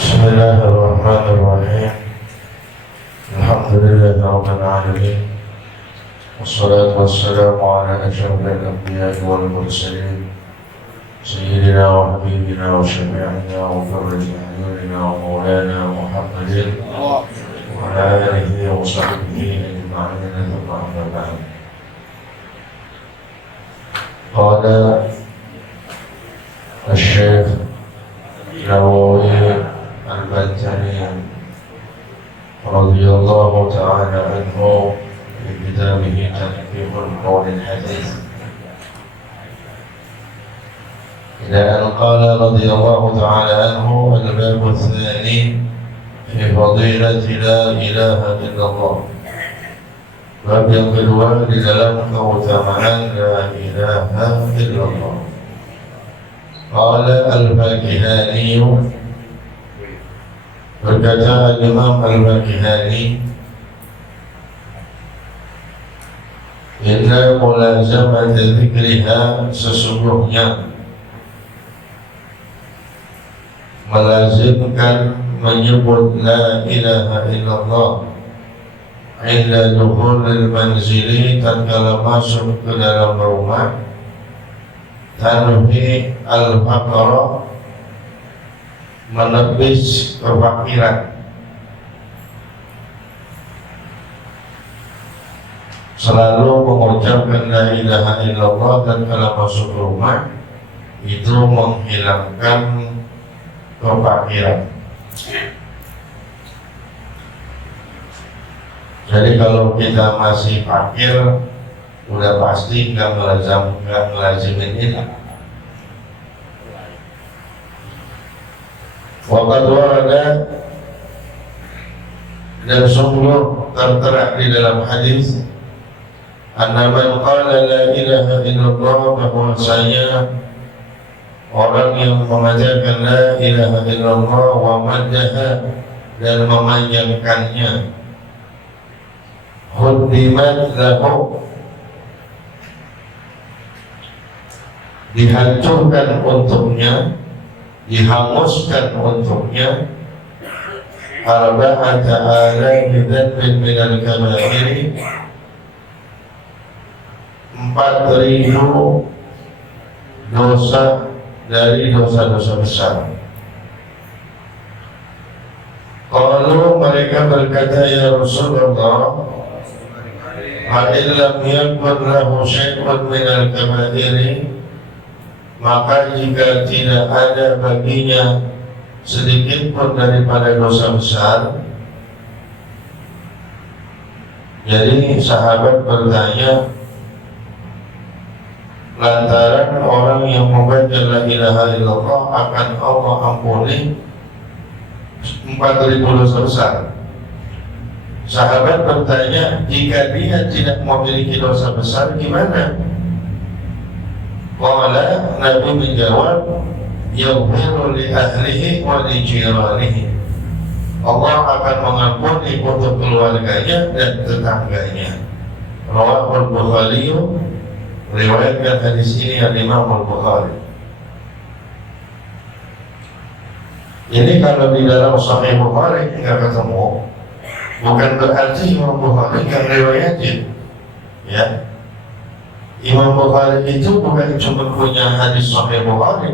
بسم الله الرحمن الرحيم. الحمد لله رب العالمين، والصلاة والسلام على أشرف الأنبياء والمرسلين، سيدنا وحبيبنا وشفيعنا وقرة أعيننا ومولانا محمد وعلى آله وصحبه أجمعين، ثم أما بعد. قال الشيخ نووي البنتمي رضي الله تعالى عنه في كتابه تحقيق القول الحديث، إلى أن قال رضي الله تعالى عنه: الباب الثاني في فضيلة لا إله إلا الله. Bab yang kedua di dalam keutamaan la ilaha illallah. Qala al-Fakihani, berkata Imam al-Fakihani, inna mulazamat dzikriha, sesungguhnya melazimkan menyebut la ilaha illallah inda dukhulil manzili, tatkala masuk ke dalam rumah, tanhi al-faqra, menepis kefakiran. Selalu mengucapkan la ilaha illallah tatkala masuk rumah itu menghilangkan kefakiran. Jadi kalau kita masih fakir, udah pasti nggak melazimin ini. Waqad warada, dan sungguh tertera di dalam hadis, anna man qala la ilaha illallah, bahwasanya orang yang mengatakan la ilaha illallah wa maddaha, dan memanjangkannya, khuddimat lahu, dihancurkan untuknya, dihanguskan untuknya, arba'ata alafi dzanbin minal kabairi, 4.000 dosa dari dosa-dosa besar. Kalau mereka berkata, ya Rasulullah, fa'illam yakun lahu syai'un minal kabairi, maka jika tidak ada baginya sedikit pun daripada dosa besar. Jadi sahabat bertanya, lantaran orang yang membaca la ilaha illallah akan Allah ampuni 4.000 dosa besar. Sahabat bertanya, jika dia tidak memiliki dosa besar gimana? Qala, Nabi menjawab, yaghfiru li ahlihi wa li jiranihi, Allah akan mengampuni untuk keluarganya dan tetangganya. Rawahul Bukhari, riwayatkan hadis ini Imam Al-Bukhari. Ini kalau di dalam Sahih Bukhari nggak ketemu, bukan berarti Imam Bukhari nggak riwayatin. Ya, Imam Bukhari itu bukan cuma punya hadis Sahih Bukhari,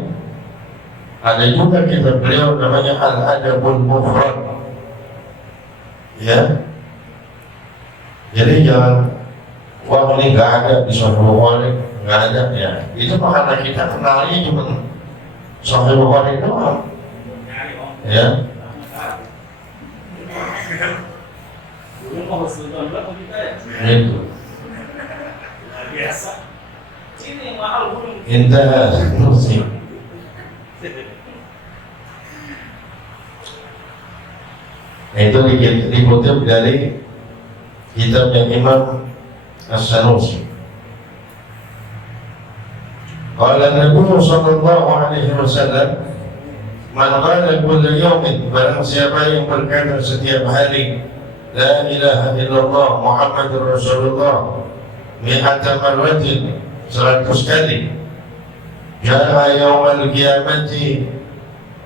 ada juga kitab beliau namanya Al-Adabul Mufrad. Ya, jadi jangan, wah ini nggak ada di Sahih Bukhari, nggak ada ya. Itu karena kita kenalnya cuma Sahih Bukhari doang. Ya. Itu. Biasa. Ini yang mahal burung. Indah musik. Itu dikutip dari kitabnya Imam As-Sanusi. Qala Nabi sallallahu alaihi wasallam, man qala kulla yawmin, barang siapa yang berkata setiap hari la ilaha illallah Muhammadur Rasulullah mi'ata marratin, 100 kali, ja'a yawmal qiyamati,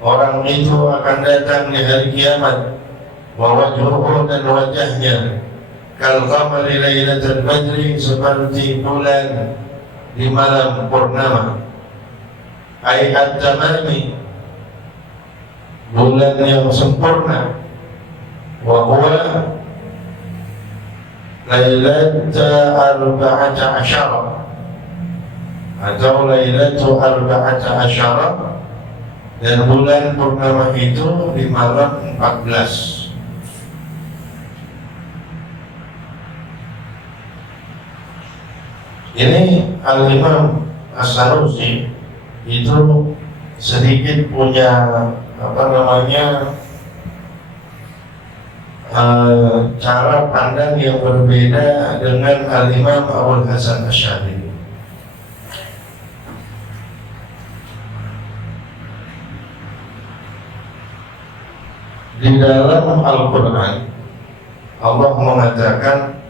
orang itu akan datang di hari kiamat, wa wajhuhu, dan wajahnya kal qamari lailatul badri, seperti bulan di malam purnama, ay at-tamami, bulan yang sempurna, wa huwa lailata arba'ata asyara, atau lailatu arba'ata asyara, dan bulan purnama itu di malam 14. Ini Al-Imam As-Sanusi itu sedikit punya cara pandang yang berbeda dengan Al-Imam Abul Hasan Asy'ari. Di dalam Al-Quran Allah mengatakan,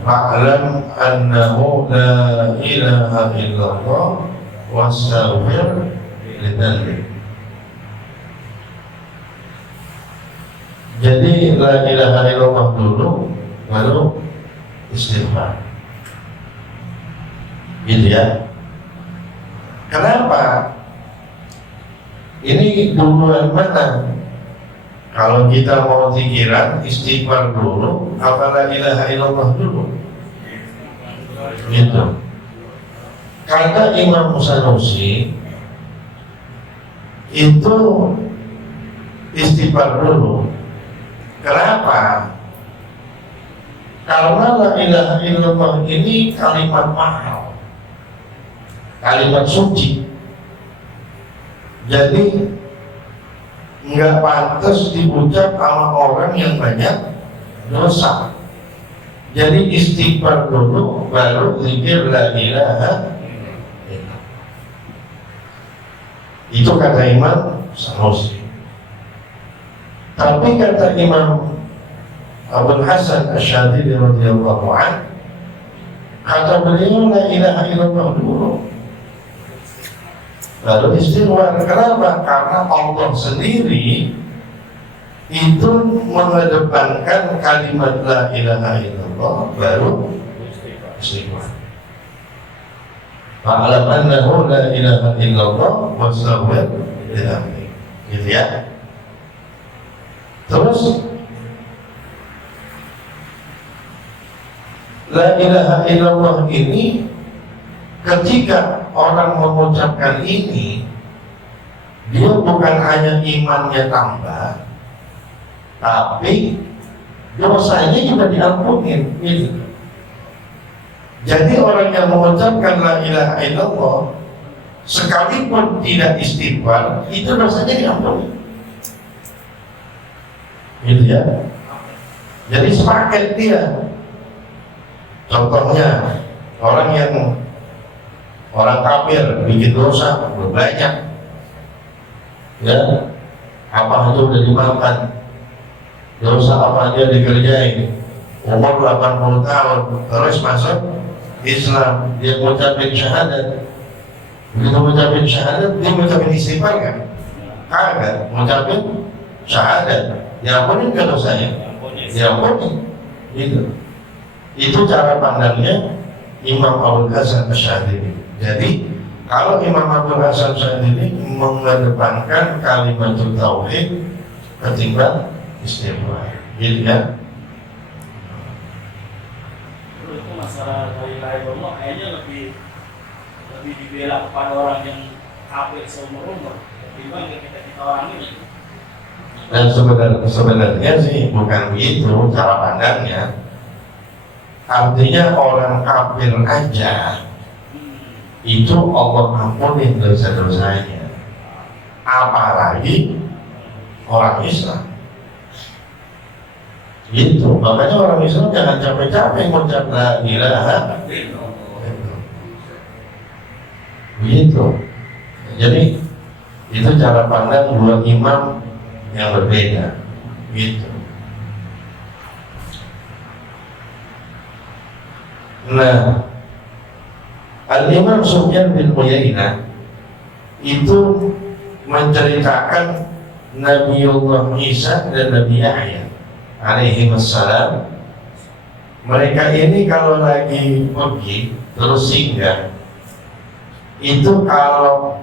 fa'lam annahu la ilaha illallah wastaghfir lidzanbik. Jadi la ilaha illallah dulu, baru istighfar. Gitu ya. Kenapa? Ini duluan mana? Kalau kita mau pikiran, istighfar dulu, apa la ilaha illallah dulu? Gitu. Kata Imam Sanusi itu istighfar dulu. Kenapa? Karena la ilaha illallah ini kalimat mahal, kalimat suci. Jadi nggak pantas diucap sama orang yang banyak dosa. Jadi istighfar dulu, baru zikir la ilaha illallah. Itu kata Imam Sanusi. Tapi kata Imam Abul Hasan Asy'ari radhiyallahu anhu, kata beliau la ilaha illallah dulu, baru istighfar. Kenapa? Karena Allah sendiri itu mengedepankan kalimat la ilaha illallah, baru istighfar. Fa'lam annahu la ilaha illallah wastaghfir lidzanbik. Gitu ya. Terus la ilaha illallah ini, ketika orang mengucapkan ini, dia bukan hanya imannya tambah, tapi dosanya juga diampuni. Gitu. Jadi orang yang mengucapkan la ilaha illallah, sekalipun tidak istighfar, itu dosanya diampuni. Gitu ya. Jadi sepaket dia. Contohnya orang kafir bikin dosa banyak, ya, apa aja udah dimakan, dosa apa aja dikerjain, umur 80 tahun terus masuk Islam, dia mengucapkan syahadat. Begitu mengucapkan syahadat, dia mengucapkan istighfar kan? Kagak, mengucapkan syahadat. Diampuni kan dosanya? Diampuni. Gitu. Itu cara pandangnya Imam Abul Hasan Asy'ari. Jadi kalau Imam Abul Hasan Asy'ari mengedepankan kalimat tauhid ketimbang istighfar. Gitu ya. Itu masalah dari lahir Allah kayaknya lebih dibela kepada orang yang kafir seumur umur ketimbang kita orang ini. Dan sebenarnya sih bukan begitu cara pandangnya. Artinya orang kafir aja itu Allah ampunin dosa-dosanya, apalagi orang Islam. Gitu. Makanya orang Islam jangan capek-capek mengucap la ilaha illallah. Begitu. Jadi itu cara pandang dua imam yang berbeda. Gitu. Nah, Al-Imam Sufyan bin Uyainah itu menceritakan Nabiullah Isa dan Nabi Yahya alaihi wassalam. Mereka ini kalau lagi pergi terus singgah, itu kalau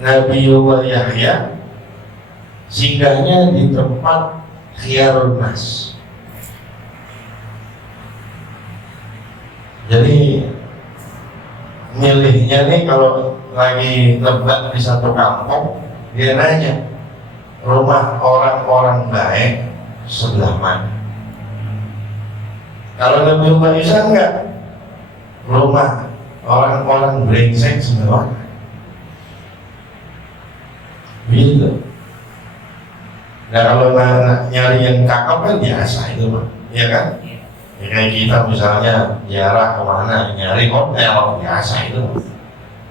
Nabiullah Yahya singgahnya di tempat khiyarun nas. Jadi milihnya nih kalau lagi nebak di satu kampung, dia nanya rumah orang-orang baik sebelah mana. Kalau Nabiullah Isa enggak, rumah orang-orang brengsek sebelah mana. Gitu. Nah kalau nyari yang cakep kan biasa itu mah, ya kan? Ya, kayak kita misalnya ziarah kemana, nyari hotel biasa itu,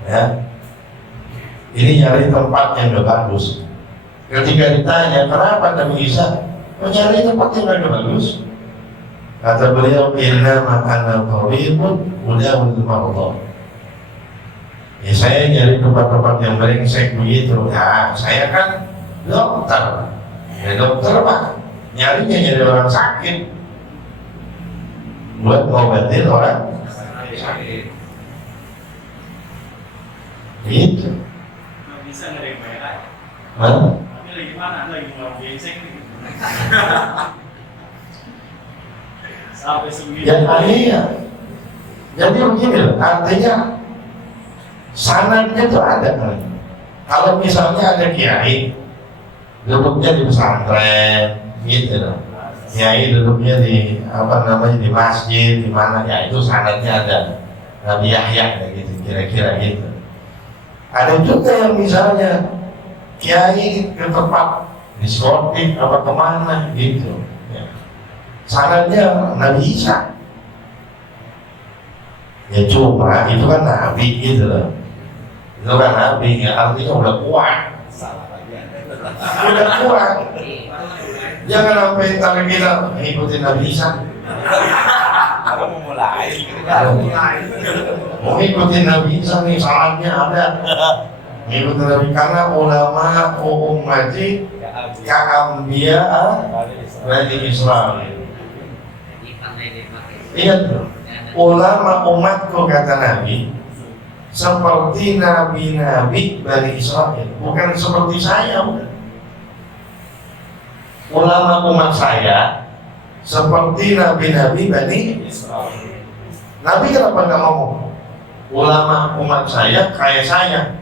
ya. Ini nyari tempat yang udah bagus. Ketika ditanya kenapa Nabi Isa mencari tempat yang udah bagus, kata beliau, inna ma'ana thabibun udawul mardah. Ya saya nyari tempat-tempat yang brengsek begitu. Ya saya kan dokter. Ya dokter pak, nyari orang sakit buat ngobatin orang sakit. Gitu. Nggak bisa ngeri merah. Mana? Tapi lagi mana? Lagi mau brengsek nih. Sampai segitu. Ya iya. Jadi begini loh, artinya sanadnya itu ada kan. Kalau misalnya ada kiai duduknya di pesantren gitu loh, kiai duduknya di di masjid di mana, ya itu sanadnya ada Nabi Yahya gitu, kira-kira gitu. Ada juga yang misalnya kiai ke tempat diskotik apa kemana gitu ya. Sanadnya Nabi Isa. Ya cuma itu kan Nabi gitu loh. Itu kan Nabi, ya artinya udah kuat. Udah kuat. Jangan sampai ntar kita ngikutin Nabi Isa. Aku mau mulai. Mau ngikutin Nabi Isa nih, salatnya ada. Ngikutin Nabi, karena ulama ummati ka'ambiya Bani Israel. Ingat bro, ulama umatku kata Nabi seperti nabi-nabi Bani Israel, bukan seperti saya. Ulama umat saya seperti nabi-nabi Bani Israel. Nabi kenapa nggak ngomong ulama umat saya kayak saya?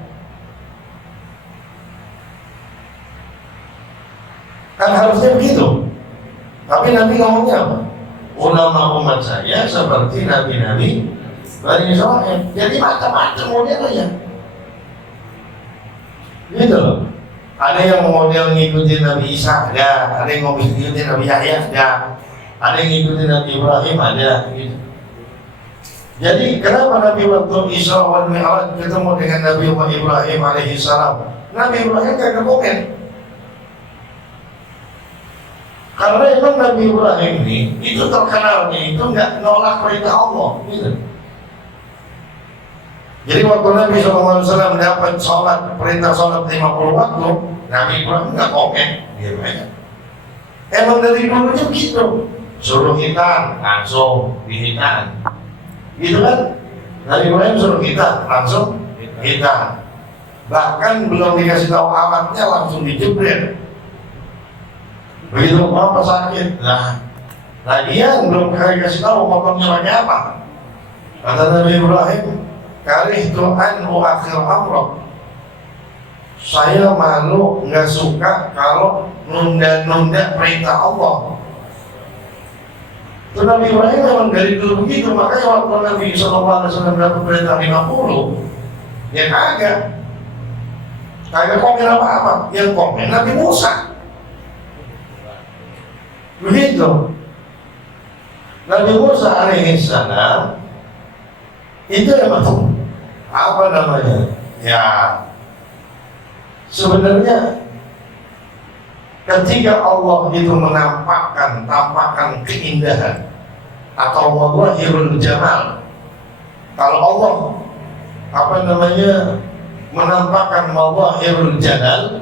Kan harusnya begitu. Tapi Nabi ngomongnya apa? Ulama umat saya seperti nabi-nabi Bani Israel. Jadi macam-macam modelnya. Gitu loh. Ada yang model ngikutin Nabi Isa, ada yang ngikutin Nabi Yahya, ada yang ngikutin Nabi Ibrahim, ada gitu. Jadi kenapa Nabi waktu Isra wal Mi'raj ketemu dengan Nabi Ibrahim alaihissalam, Nabi Ibrahim gak komen? Karena emang Nabi Ibrahim ini itu terkenalnya itu nggak nolak perintah Allah, gitu. Jadi waktu Nabi SAW mendapat perintah sholat 50 waktu, Nabi Ibrahim nggak komen, dia banyak. Emang dari dulunya begitu, suruh hitam langsung dihitam, gitu kan? Nabi Ibrahim suruh hitam langsung hitam, bahkan belum dikasih tahu alatnya langsung dijebret. Begitu apa sakit, nah lagian belum dikasih tahu motornya pakai apa. Kata Nabi Ibrahim, karihtu an uakhir amrok. Saya malu, nggak suka kalau nunda-nunda perintah Allah. Itu Nabi Ibrahim memang dari dulu begitu. Makanya waktu Nabi SAW dapat perintah 50, dia kagak komen apa-apa. Yang komen Nabi Musa. Begitu. Nabi Musa alaihissalam itu emang apa namanya? Ya sebenarnya ketika Allah itu tampakkan keindahan atau wazahirul jamal, kalau Allah menampakkan mawahirul jalal,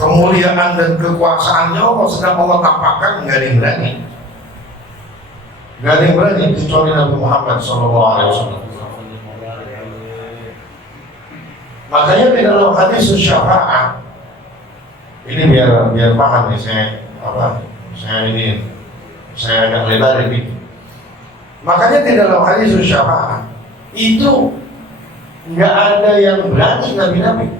kemuliaan dan kekuasaannya Allah sedang Allah tampakkan, nggak ada yang berani. Nggak ada yang berani kecuali Nabi Muhammad SAW. Makanya di dalam hadis syafaat ini biar paham nih, saya agak lebar ini. Makanya di dalam hadis syafaat itu nggak ada yang berani nabi-nabi.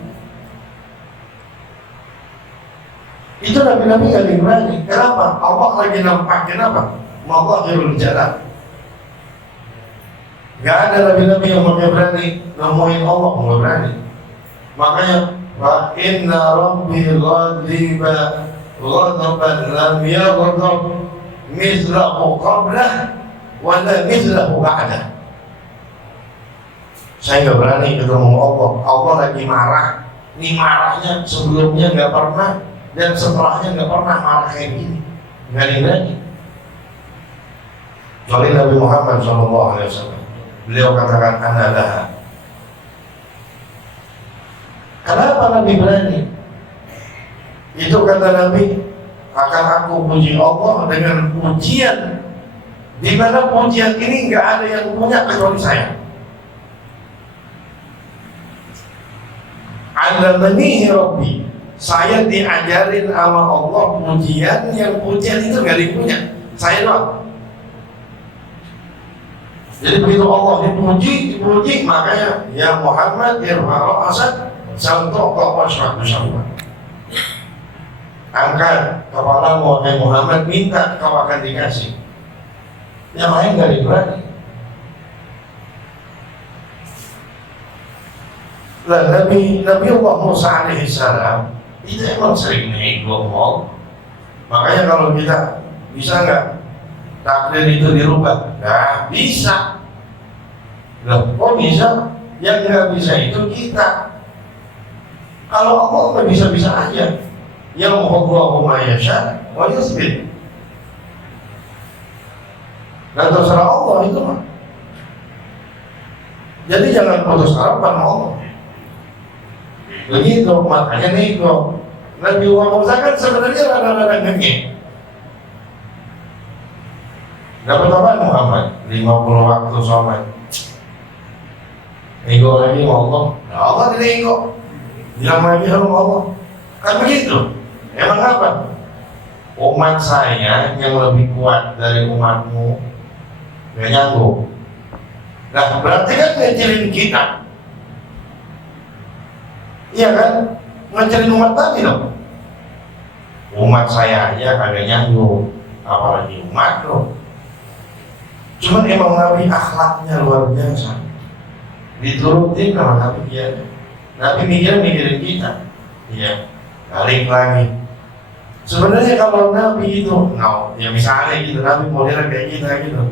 Itu nabi-nabi nggak ada yang berani. Kenapa? Allah lagi nampakin apa? Mawahirul jalal. Nggak ada nabi-nabi yang mau berani ngomongin Allah, nggak berani. Makanya wa inna rabbi ghadiba ghadaban lam yaghdab mithlahu qablah wa la mithlahu ba'dah. Saya nggak berani ketemu Allah. Allah lagi marah. Ini marahnya sebelumnya nggak pernah dan setelahnya nggak pernah marah kayak gini. Nggak ada yang berani. Kecuali Nabi Muhammad SAW. Beliau katakan ana laha. Kenapa Nabi berani? Itu kata Nabi, akan aku puji Allah dengan pujian di mana pujian ini nggak ada yang punya kecuali saya. Alamani Rabbi, saya diajarin sama Allah pujian yang pujian itu nggak ada yang punya, saya doang. Jadi begitu Allah dipuji, makanya ya Muhammad irfa'u asad santo kau suatu sama. Angkat kepalamu wahai Muhammad, minta kau akan dikasih. Yang lain gak berani. Lah Nabi Allah Musa alaihissalam itu emang sering ngomong. Makanya kalau kita bisa nggak takdir itu dirubah? Nggak bisa. Lah kok bisa? Yang nggak bisa itu kita. Kalau Allah nggak bisa-bisa aja. Yang Allahu ma yasha wa yusbit. Dan terserah Allah itu mah. Jadi jangan putus harapan Allah. Begitu makanya nego. Nabi Musa kan sebenarnya rada-rada ngengek. Dapat apa Muhammad? 50 waktu sholat. Nego lagi sama Allah. Nah, Allah tidak nego. Bilang lagi sama Allah. Kan begitu. Emang apa? Umat saya yang lebih kuat dari umatmu gak nyanggup. Nah berarti kan ngecilin kita. Iya kan? Ngecilin umat tadi dong. Umat saya aja kagak nyanggup, apalagi umat lo. Cuman emang Nabi akhlaknya luar biasa. Diturutin sama Nabi dia. Nabi mikirin kita. Iya, balik lagi. Sebenarnya kalau Nabi itu, ya misalnya gitu, Nabi model kayak kita gitu.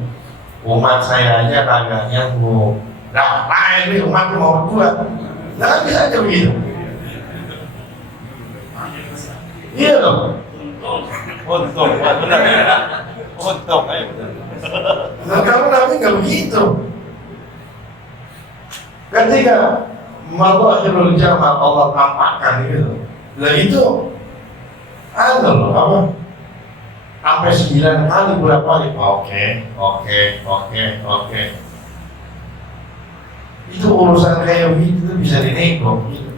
Umat saya aja kagak nyanggup. Nah, lain nih umat mau buat. Nah kan bisa aja begitu. Iya dong. Untung, benar. Untung, ayo benar. Nah kalau Nabi nggak begitu. Ketika Mawahirul Jamal Allah tampakkan gitu. Nah itu ada loh apa? Sampai 9 kali berapa kali? Oke. Itu urusan kayak begitu bisa dinego gitu.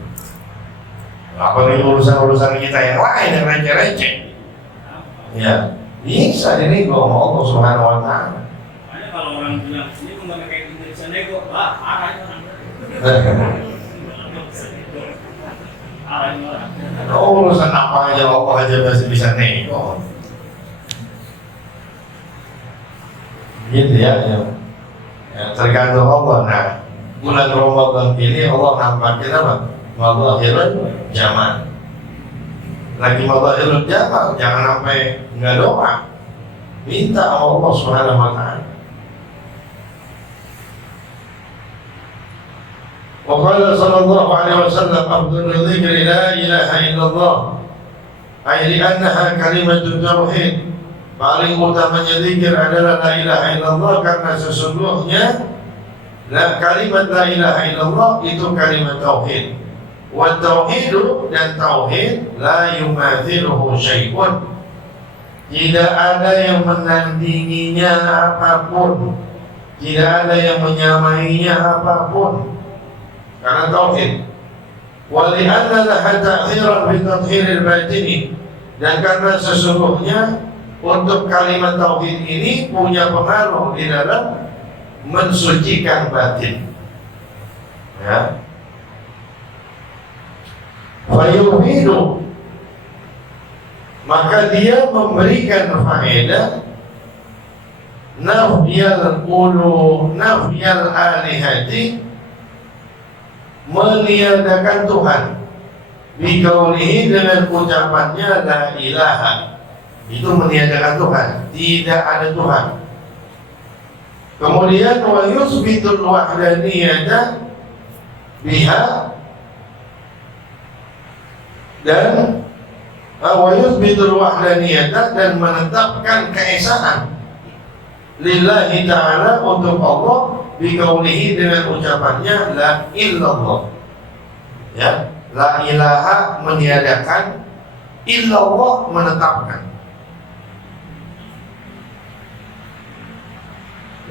Apalagi urusan kita yang lain yang receh-receh. Ya, bisa dinego sama Allah Subhanahu wa taala. Makanya kalau orang bilang ini kok nggak kayak gitu bisa nego, marah itu orang. Urusan apa aja Allah aja masih bisa nego. Gitu ya. Tergantung Allah. Nah, bulan Ramadan ini Allah nampakin apa? Mawahirul Jamal. Lagi Mawahirul Jamal, jangan sampai nggak doa. Minta sama Allah Subhanahu wa taala. Wa qala sallallahu alaihi wasallam afdhalul dzikri la ilaha illallah. Ay li'annaha kalimatut tauhid. paling utamanya zikir adalah la ilaha illallah, karena sesungguhnya kalimat la ilaha illallah itu kalimat tauhid. Wa tauhidu, dan tauhid la yumathiluhu syai'un, tidak ada yang menandinginya apapun, tidak ada yang menyamainya apapun, karena tauhid. Wa li'anna laha ta'thiran bi tathhiril batini, dan karena sesungguhnya untuk kalimat tauhid ini punya pengaruh di dalam mensucikan batin. Ya. Fayuhidu, maka dia memberikan faedah nafyal alihati, meniadakan Tuhan, bikaulihi, dengan ucapannya la ilaha, itu meniadakan Tuhan, tidak ada Tuhan. Kemudian wa yusbitul wahdaniyata biha, dan wa yusbitul wahdaniyata, dan menetapkan keesaan lillahi ta'ala, untuk Allah, bikaulihi, dengan ucapannya la illallah. Ya, la ilaha meniadakan, illallah menetapkan.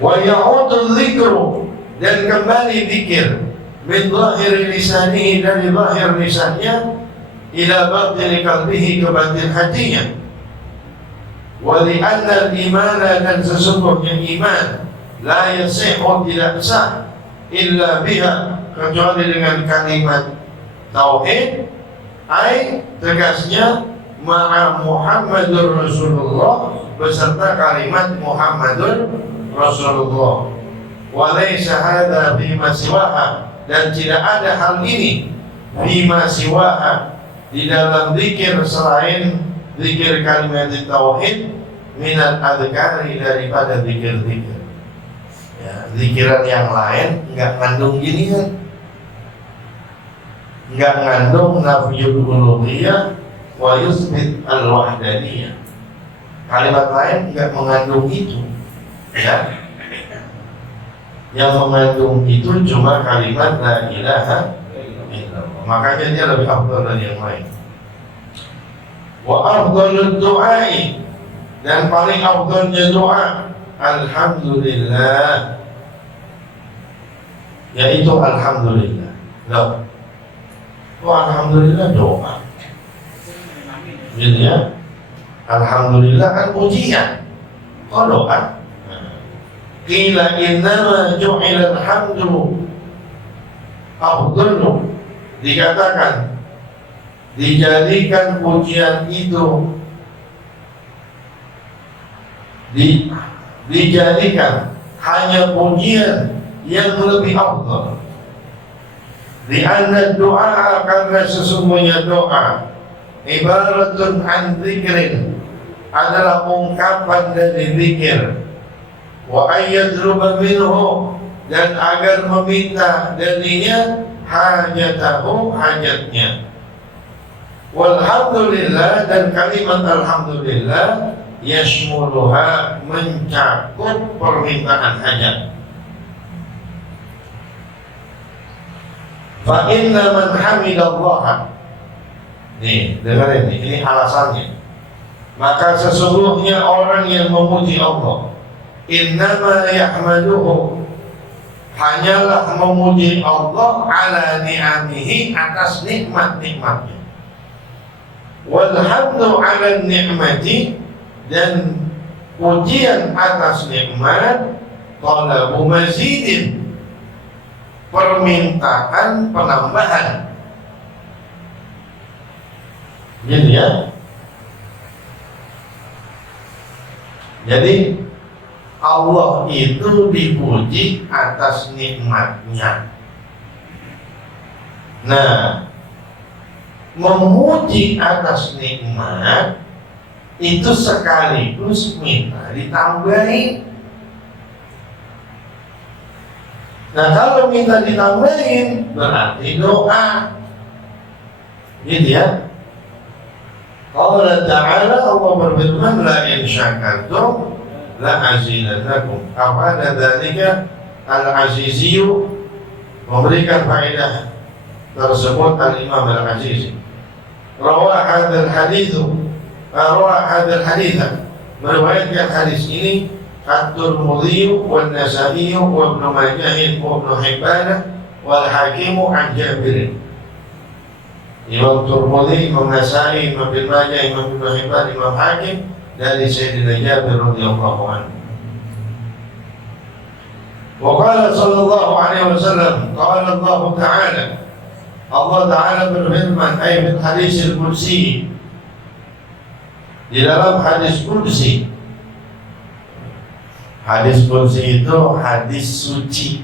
Wa ya'udul dzikru, dan kembali zikir, min zahiri lisanihi, dari zahir lisannya, ila batini qalbihi, ke batin hatinya. Wa li'anna al-imana, dan sesungguhnya iman, la yasihu, tidak sah, illa biha, kecuali dengan kalimat tauhid, ai tegasnya ma'a Muhammadur Rasulullah, beserta kalimat Muhammadur Rasulullah. Wa laysa hadza bima siwaha, dan tidak ada hal ini bima siwaha, di dalam zikir selain zikir kalimat tauhid, minal adhkari, daripada zikir-zikir. Ya, zikiran yang lain enggak ngandung ginian, enggak ngandung nafyul uluhiyah wa yusbit al-wahdaniyah. Kalimat lain enggak mengandung itu. Ya. Yang mengandung itu cuma kalimat la ilaha illallah. Makanya dia lebih afdal dari yang lain. Wa afdalud du'ai, dan paling afdalnya doa alhamdulillah, yaitu alhamdulillah. Loh, alhamdulillah doa, gitu ya. Alhamdulillah kan pujian, kok doa? Qila innama ju'ila alhamdu afdalu, dikatakan, dijadikan pujian itu, dijadikan hanya pujian yang lebih afdal. Li'anna doa, karena sesungguhnya doa, ibaratun an dzikrin, adalah ungkapan dari zikir, wa ayyadruba minhu, dan agar meminta darinya hajatahu, hajatnya. Walhamdulillah, dan kalimat alhamdulillah yashmuluha, mencakup permintaan hajat. Fa inna man hamidallaha, nih dengerin nih, ini alasannya. Maka sesungguhnya orang yang memuji Allah, innama yahmaduhu, hanyalah memuji Allah, ala ni'amihi, atas nikmat-nikmatnya. Walhamdu ala ni'mati, dan pujian atas nikmat, talabu mazidin, permintaan penambahan. Gitu ya. Jadi Allah itu dipuji atas nikmatnya. Nah, memuji atas nikmat itu sekaligus minta ditambahin. Nah, kalau minta ditambahin berarti doa, gitu ya. Qala ta'ala, Allah berfirman, la in syakartum la azidannakum. Afada dzalika al-Aziziyyu, memberikan faedah tersebut al-Imam al-Azizi. Rawah hadzal hadits, meriwayatkan hadis ini At-Tirmidzi wa An-Nasa'i wa Ibnu Majah wa Ibnu Hibban wal Hakim an Jabir. Imam Tirmidzi, Imam Nasa'i, Imam Ibnu Majah, Imam Ibnu Hibban, Imam Hakim dari Sayyidina Jabir radhiyallahu anhu. Wa qala sallallahu alaihi wasallam, qala Allah Ta'ala, Allah Ta'ala berfirman, ay fil hadis al-qudsi, di dalam hadis qudsi. Hadis qudsi itu hadis suci.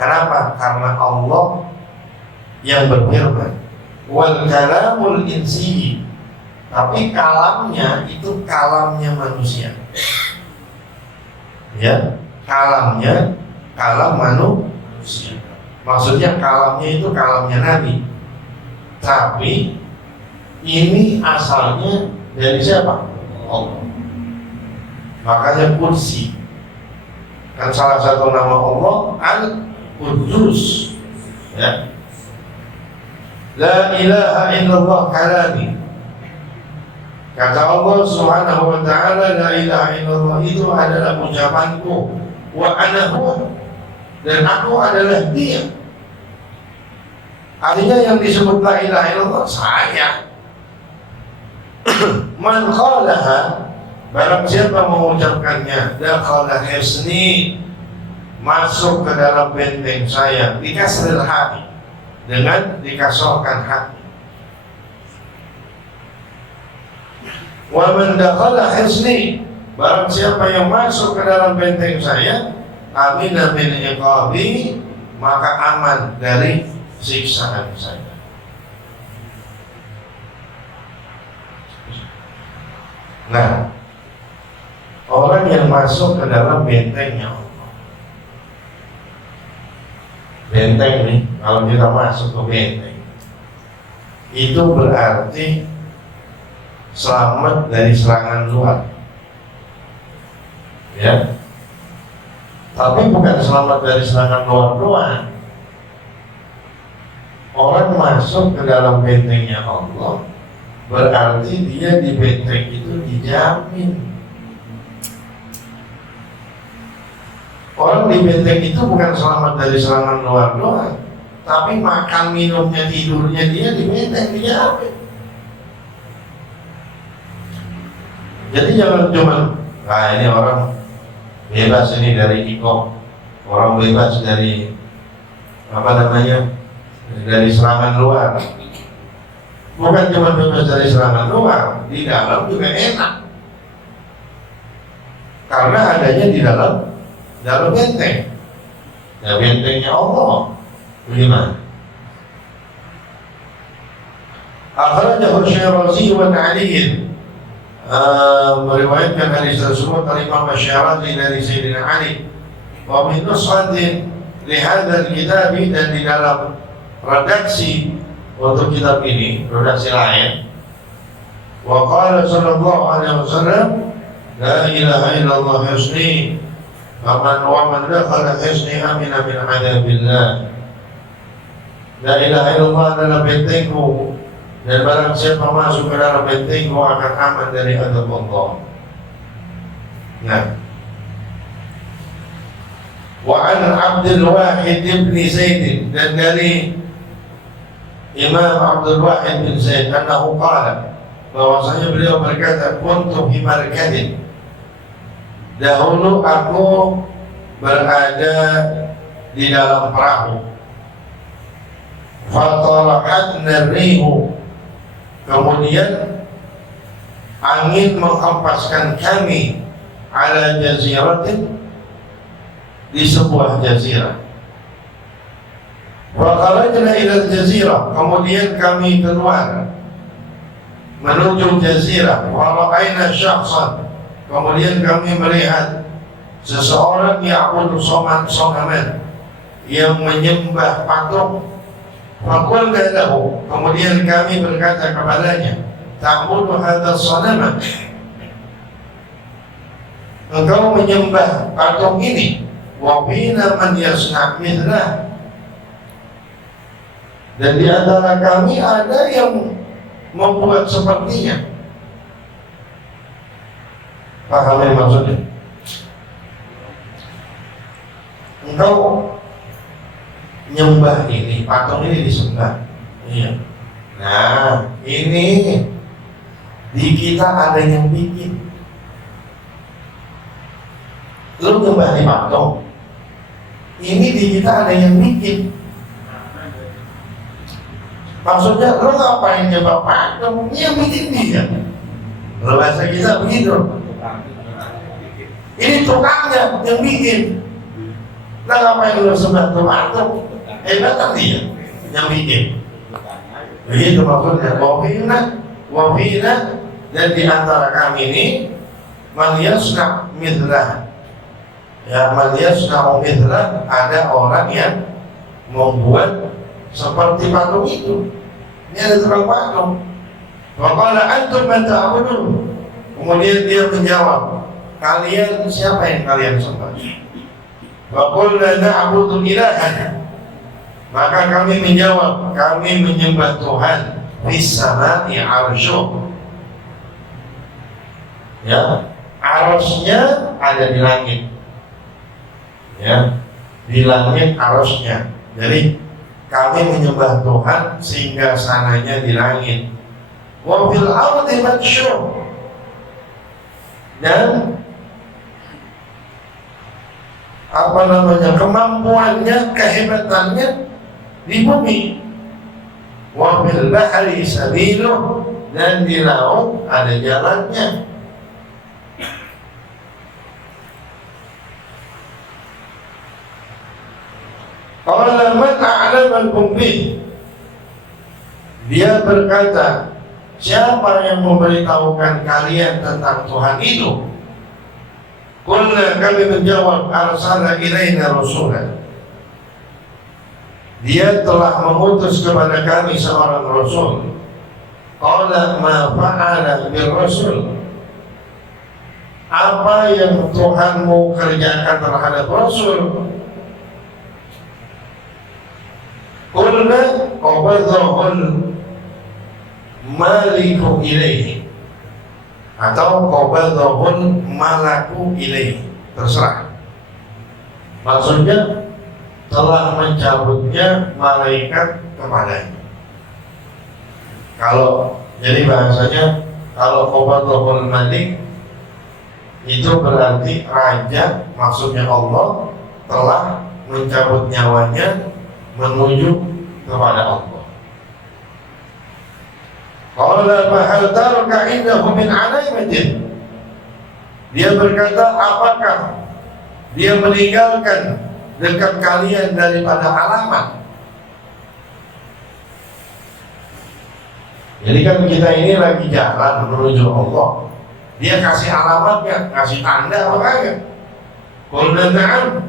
Kenapa? Karena Allah yang berfirman. Wal kalamul insi, tapi kalamnya itu kalamnya manusia. Ya, kalamnya kalam manusia. Maksudnya kalamnya itu kalamnya Nabi. Tapi ini asalnya dari siapa? Allah. Makanya kursi. Kan salah satu nama Allah Al-Qudus. Ya. La ilaha illallah kalami. Kata Allah Subhanahu wa ta'ala, la ilaha illallah itu adalah ucapanku, wa ana huwa, dan aku adalah dia. Artinya yang disebut la ilaha illallah saya. Man qalaha, barang siapa mengucapkannya, dakhala hisni, masuk ke dalam benteng saya, dikasril hati, dengan dikasarkan hati. Wa man dakhala hisni, barang siapa yang masuk ke dalam benteng saya, amina min iqabi, maka aman dari siksaan saya. Nah, orang yang masuk ke dalam bentengnya Allah, benteng nih, kalau kita masuk ke benteng, itu berarti selamat dari serangan luar. Ya, tapi bukan selamat dari serangan luar doang. Orang masuk ke dalam bentengnya Allah, berarti dia di benteng itu dijamin. Orang di benteng itu bukan selamat dari serangan luar doang, tapi makan minumnya tidurnya dia di benteng dijamin. Jadi jangan cuma, nah ini orang bebas ini dari ikop, orang bebas dari apa namanya, dari serangan luar. Bukan cuma bebas dari serangan luar, di dalam juga enak, karena adanya di dalam benteng. Ya, bentengnya Allah. Bagaimana? Akhrajahu Syirazi wa Aliin, meriwayatkan hadis tersebut dari Imam Syirazi dari Sayyidina Ali. Wa min nushatin li hadzal kitab, dan di dalam redaksi untuk kitab ini, redaksi lain, wa qala sallallahu alaihi wasallam, la ilaha illallah husni, wa man dakhala husni amina min adzabillah. La ilaha illallah adalah bentengku, dan barang siapa masuk ke dalam bentengku akan aman dari azab Allah. Nah, wa an Abdul Wahid bin Zaid, dan dari Imam Abdul Wahid bin Zaid, annahu qala, bahwasanya beliau berkata, kuntu fi markadin, dahulu aku berada di dalam perahu, fatalaqatna rihu, kemudian angin menghempaskan kami, ala jaziratin, di sebuah jazirah. Wa kharajna ila al-jazirah, kemudian kami keluar menuju jazirah. Wa ra'ayna syakhsan, kemudian kami melihat seseorang ya'budu sonaman, yang menyembah patung. Faqulna lahu, kemudian kami berkata kepadanya, ta'budu hadzal sanama, engkau menyembah patung ini, wa fina man yasna' mithlah, dan di antara kami ada yang membuat sepertinya. Paham yang maksudnya? Engkau nyembah ini, patung ini disembah. Iya. Nah, ini di kita ada yang bikin. Lu nyembah di patung, ini di kita ada yang bikin. Maksudnya lu ngapain nyembah patung? Ini yang bikin dia. Kalau bahasa kita begitu. Ini tukangnya yang bikin. Nah, ngapain lu sembah patung? Hebat dia yang bikin. Begitu maksudnya. Wafina, dan di antara kami ini man yasna' mithlah. Ya, man yasna' mithlah, ada orang yang membuat seperti patung itu. Ini ada tukang patung. Wa qala antum man ta'budun. Kemudian dia menjawab, kalian siapa yang kalian sembah? Wa qulna na'budu ilahan. Maka kami menjawab, kami menyembah Tuhan fis sama'i 'arshuh. Ya, arusnya ada di langit. Ya, di langit arusnya. Jadi kami menyembah Tuhan sehingga sananya di langit. Wa fil ardi manshuh, dan kemampuannya, kehebatannya di bumi. Wa fil bahri sabiluh, dan di laut ada jalannya. Qala man a'lamakum bih. Dia berkata, siapa yang memberitahukan kalian tentang Tuhan itu? Qulna, kami menjawab, arsala ilaina rasulan. Dia telah mengutus kepada kami seorang rasul. Qala ma fa'ala bir rasul. Apa yang Tuhanmu kerjakan terhadap rasul? Qulna qabadhahul maliku ilaihi, atau qabadhahul malaku ilaihi, terserah. Maksudnya telah mencabutnya malaikat kepadanya. Kalau jadi bahasanya, kalau qabadhahul malik itu berarti raja, maksudnya Allah telah mencabut nyawanya menuju kepada Allah. Qala fa hal taraka indahu min alamatin. Dia berkata, apakah dia meninggalkan dekat kalian daripada alamat? Jadi kan kita ini lagi jalan menuju Allah. Dia kasih alamatnya, kasih tanda apa kagak? Qulna na'am.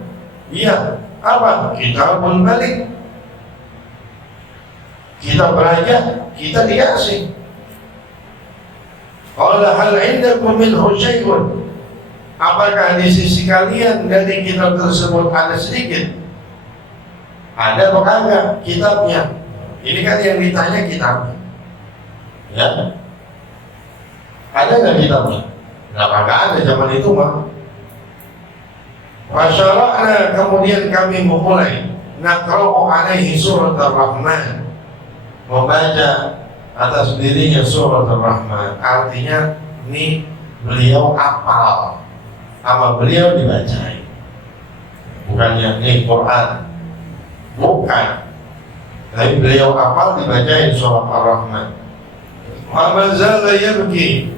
Iya. Apa? Kitabul Malik. Kita belajar, kita dikasih. Qala hal indakum minhu syai'un. Apakah di sisi kalian dari kitab tersebut ada sedikit? Ada apa kagak kitabnya? Ini kan yang ditanya kitabnya. Ya. Ada nggak kitabnya? Nggak ada zaman itu mah. Fasyara'na, kemudian kami memulai naqra'u alaihi surat ar-Rahman, membaca atas dirinya surat ar-Rahman. Artinya ini beliau hafal, sama beliau dibacain. Bukannya ini Quran, bukan. Tapi beliau hafal, dibacain surat ar-Rahman. Wa mazala yabki,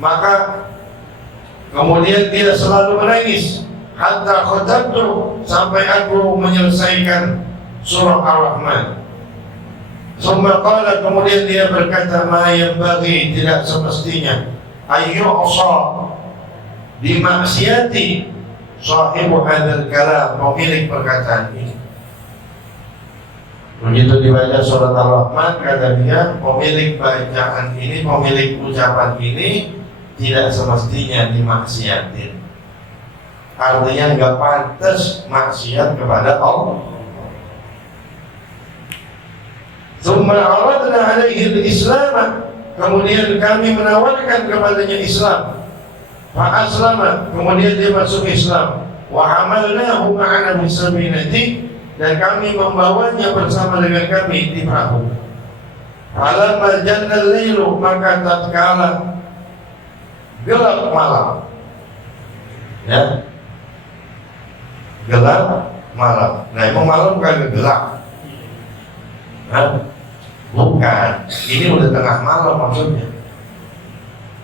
maka kemudian dia selalu menangis. Hatta khatabtu, sampai aku menyelesaikan surah Ar-Rahman. Summa qala, kemudian dia berkata, ma yanbaghi, tidak semestinya, ayyu'sa, dimaksiati sahibu hadzal kalam, pemilik perkataan ini. Begitu dibaca surat Ar-Rahman, kata dia, pemilik bacaan ini, pemilik ucapan ini tidak semestinya dimaksiatin. Artinya nggak pantas maksiat kepada Allah. Tsumma aradna alaihi al-islam, kemudian kami menawarkan kepadanya Islam. Fa aslama, kemudian dia masuk Islam. Wa hamalnahu ma'ana fi sabinati, dan kami membawanya bersama dengan kami di perahu. Falamma janna al-lailu, maka tatkala gelap malam, ya, gelap malam. Nah, emang malam bukan gelap, bukan. Ini udah tengah malam maksudnya.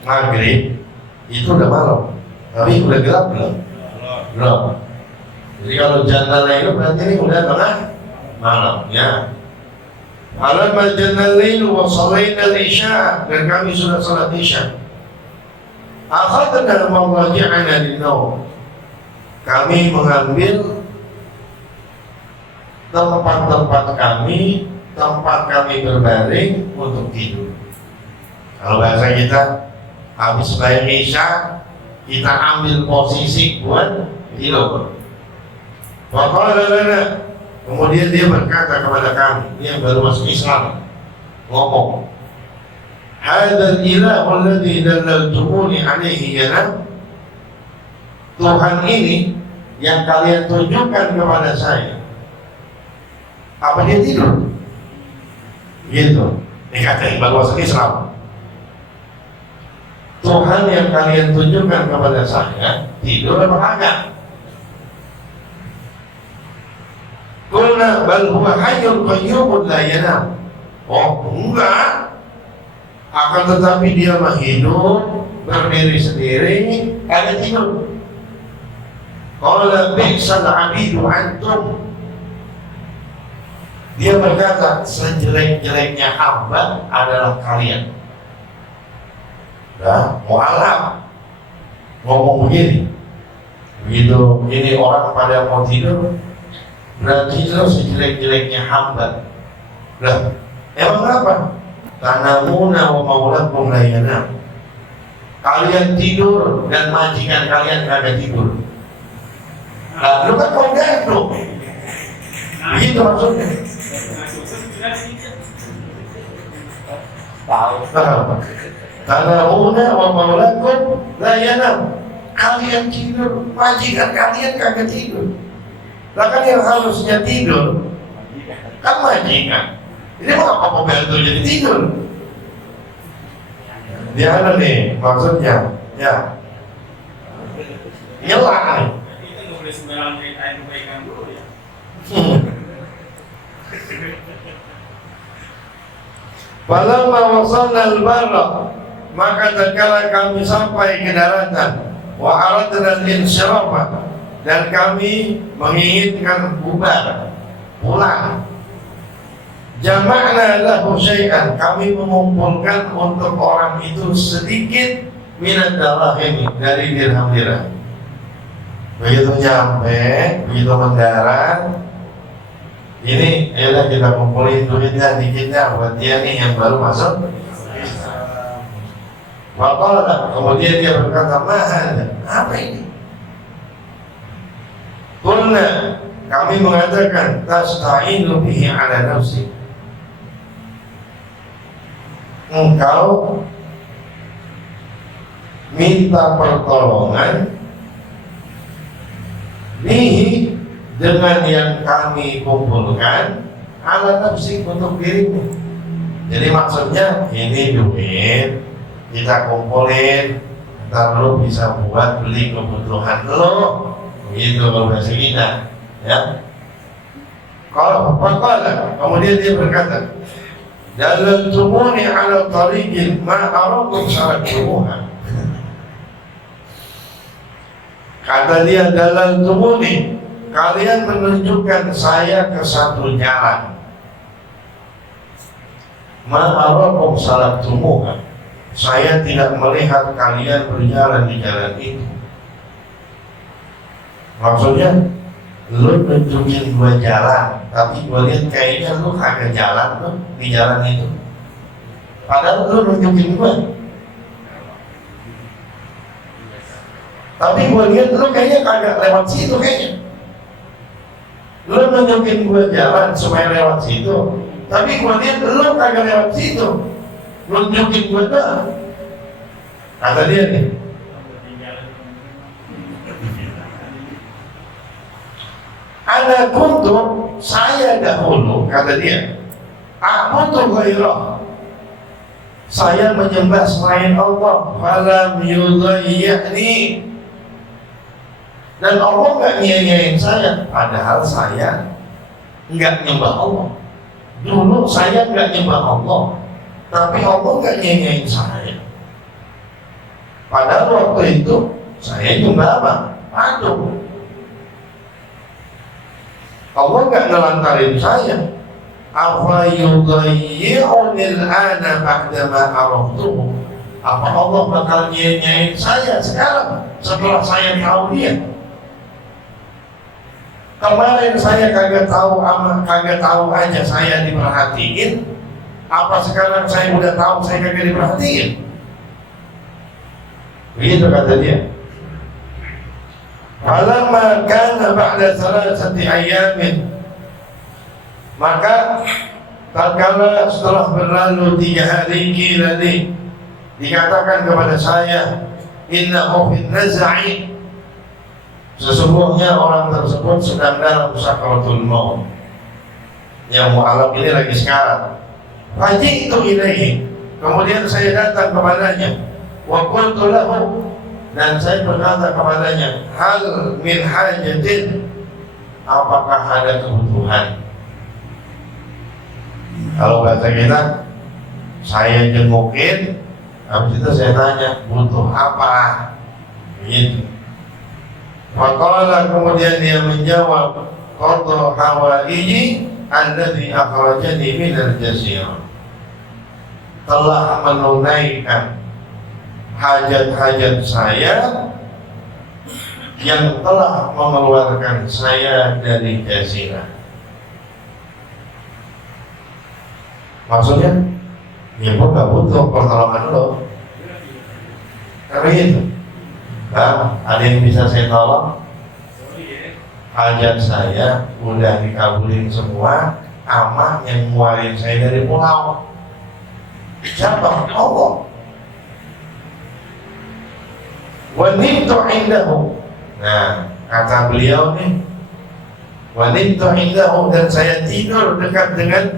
Maghrib itu udah malam, tapi udah gelap belum? Belum. Jadi kalau jannah itu berarti ini udah tengah malam, ya. Falamma janna al-lailu wa shallaina al-isya, dan kami sudah salat isya. Akhadna mawaji'ana lin-naum, kami mengambil tempat-tempat kami, tempat kami berbaring untuk tidur. Kalau bahasa kita, habis bayar isya, kita ambil posisi buat tidur. Waqala lana, kemudian dia berkata kepada kami, dia baru masuk Islam, ngomong, hadzal ilahu alladzi dallaltumuni alaihi yanam, Tuhan ini yang kalian tunjukkan kepada saya, apa dia tidur? Gitu. Dikatain baru masuk Islam. Tuhan yang kalian tunjukkan kepada saya tidur apa kagak? Qulna bal huwa hayyun qayyumun la yanam. Oh, enggak. Akan tetapi dia mah hidup, berdiri sendiri, kagak tidur. Qala bi'sal 'abidu antum. Dia berkata, sejelek-jeleknya hamba adalah kalian. Nah, mu'alaf ngomong begini. Begitu ini orang pada mau tidur, berarti itu sejelek-jeleknya hamba. Nah, emang apa? Tanamuna wa maulakum la yanam. Kalian tidur dan majikan kalian kagak tidur. Nah, lu kan kau gantung. Begitu maksudnya. Tahu. Tanamuna wa maulakum la yanam. Kalian tidur, majikan kalian kagak tidur. Lah kan yang harusnya tidur kan majikan. Ini mau apa pembantu jadi tidur? Dia ada nih maksudnya, ya. Ngelak nih. Itu nggak boleh sembarangan ceritain kebaikan dulu ya. Falamma wasalna al-barra, maka tatkala kami sampai ke daratan, wa aradna al-insyarafa, dan kami menginginkan bubar, pulang. Jama'na lahu syai'an, kami mengumpulkan untuk orang itu sedikit minat darahim, dari dirham-dirham. Begitu nyampe, begitu mendarat, ini ayolah kita kumpulin duitnya dikitnya buat dia nih yang baru masuk. Maka kemudian dia berkata, mahal, apa ini? Qulna, kami mengatakan, tasta'inu bihi ala nafsi, engkau minta pertolongan bihi, dengan yang kami kumpulkan, ala nafsi, untuk dirimu. Jadi maksudnya ini duit kita kumpulin, ntar lo bisa buat beli kebutuhan lo, begitu kalau bahasa kita, ya. Kalau kemudian dia berkata, dalaltumuni ala tariqin ma arakum salatumuha. Kata dia, dalaltumuni, kalian menunjukkan saya ke satu jalan, ma arakum salatumuha, saya tidak melihat kalian berjalan di jalan itu. Maksudnya, lu nunjukin dua jalan, tapi gue lihat kayaknya lu kagak jalan lu di jalan itu. Padahal lu nunjukin gue. Tapi gue lihat lu kayaknya kagak lewat situ kayaknya. Lu nunjukin gue jalan supaya lewat situ, tapi gue lihat lu kagak lewat situ. Nunjukin gue dah. Kata dia nih, ana kuntu, saya dahulu, kata dia, a'budu ghairah, saya menyembah selain Allah, falam yudhayyihni, dan Allah nggak nyanyain saya, padahal saya nggak nyembah Allah. Dulu saya nggak nyembah Allah, tapi Allah nggak nyanyain saya. Padahal waktu itu saya nyembah apa? Patung. Allah nggak ngelantarin saya. Afa yudhayyihunil ana ba'dama araftuhu. Apa Allah bakal nyanyain saya sekarang setelah saya tahu dia? Kemarin saya kagak tahu aja saya diperhatiin. Apa sekarang saya udah tahu saya kagak diperhatiin? Begitu kata dia. Falamma kana ba'da salasati ayyamin, maka tatkala setelah berlalu 3 hari kira nih, dikatakan kepada saya, innahu fin naz'i, sesungguhnya orang tersebut sedang dalam sakaratul maut. Yang mu'alaf ini lagi sekarat. Faji'tu ilaihi, kemudian saya datang kepadanya, wa qultu lahu, dan saya berkata kepadanya, hal min hajatin, apakah ada kebutuhan? Kalau bahasa kita, saya jengukin, habis itu saya tanya, butuh apa? Begitu. Faqala, kemudian dia menjawab, qadha hawaiji alladhi akhrajani minal jazirah, telah menunaikan hajat-hajat saya yang telah mengeluarkan saya dari jazirah. Maksudnya, ya gue gak butuh pertolongan lo. Karena itu, ada yang bisa saya tolong? Hajat saya udah dikabulin semua, sama yang ngeluarin saya dari pulau. Siapa? Allah. Wanimtu indahu. Nah, kata beliau nih, wanimtu indahu, dan saya tidur dekat dengan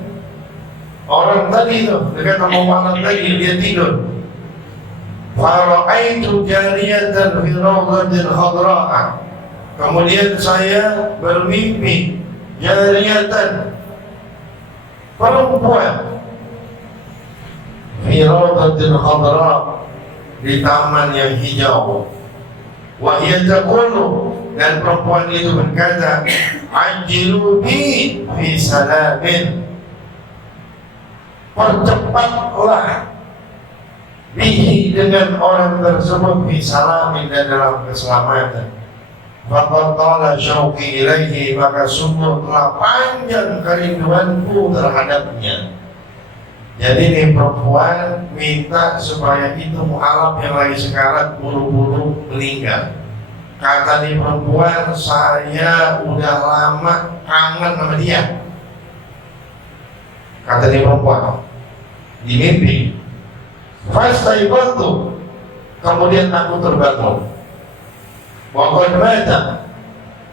orang tadi itu, dekat sama orang tadi, dia tidur. Fara'aitu jariyatan fi rawdatil khadra'a, kemudian saya bermimpi jariyatan, perempuan, fi rawdatil khadra'a, di taman yang hijau. Wa hiya taqulu, dan perempuan itu berkata, ajilu bi fi salamin, percepatlah bihi, dengan orang tersebut, fi salamin, dan dalam keselamatan. Faqad tala syauqi ilaihi, maka sungguh telah panjang kerinduanku terhadapnya. Jadi nih perempuan minta supaya itu mu'alaf yang lagi sekarat buru-buru meninggal. Kata nih perempuan, saya udah lama kangen sama dia. Kata nih perempuan di mimpi. Fastaibatu, kemudian aku terbangun. Wa qad mata,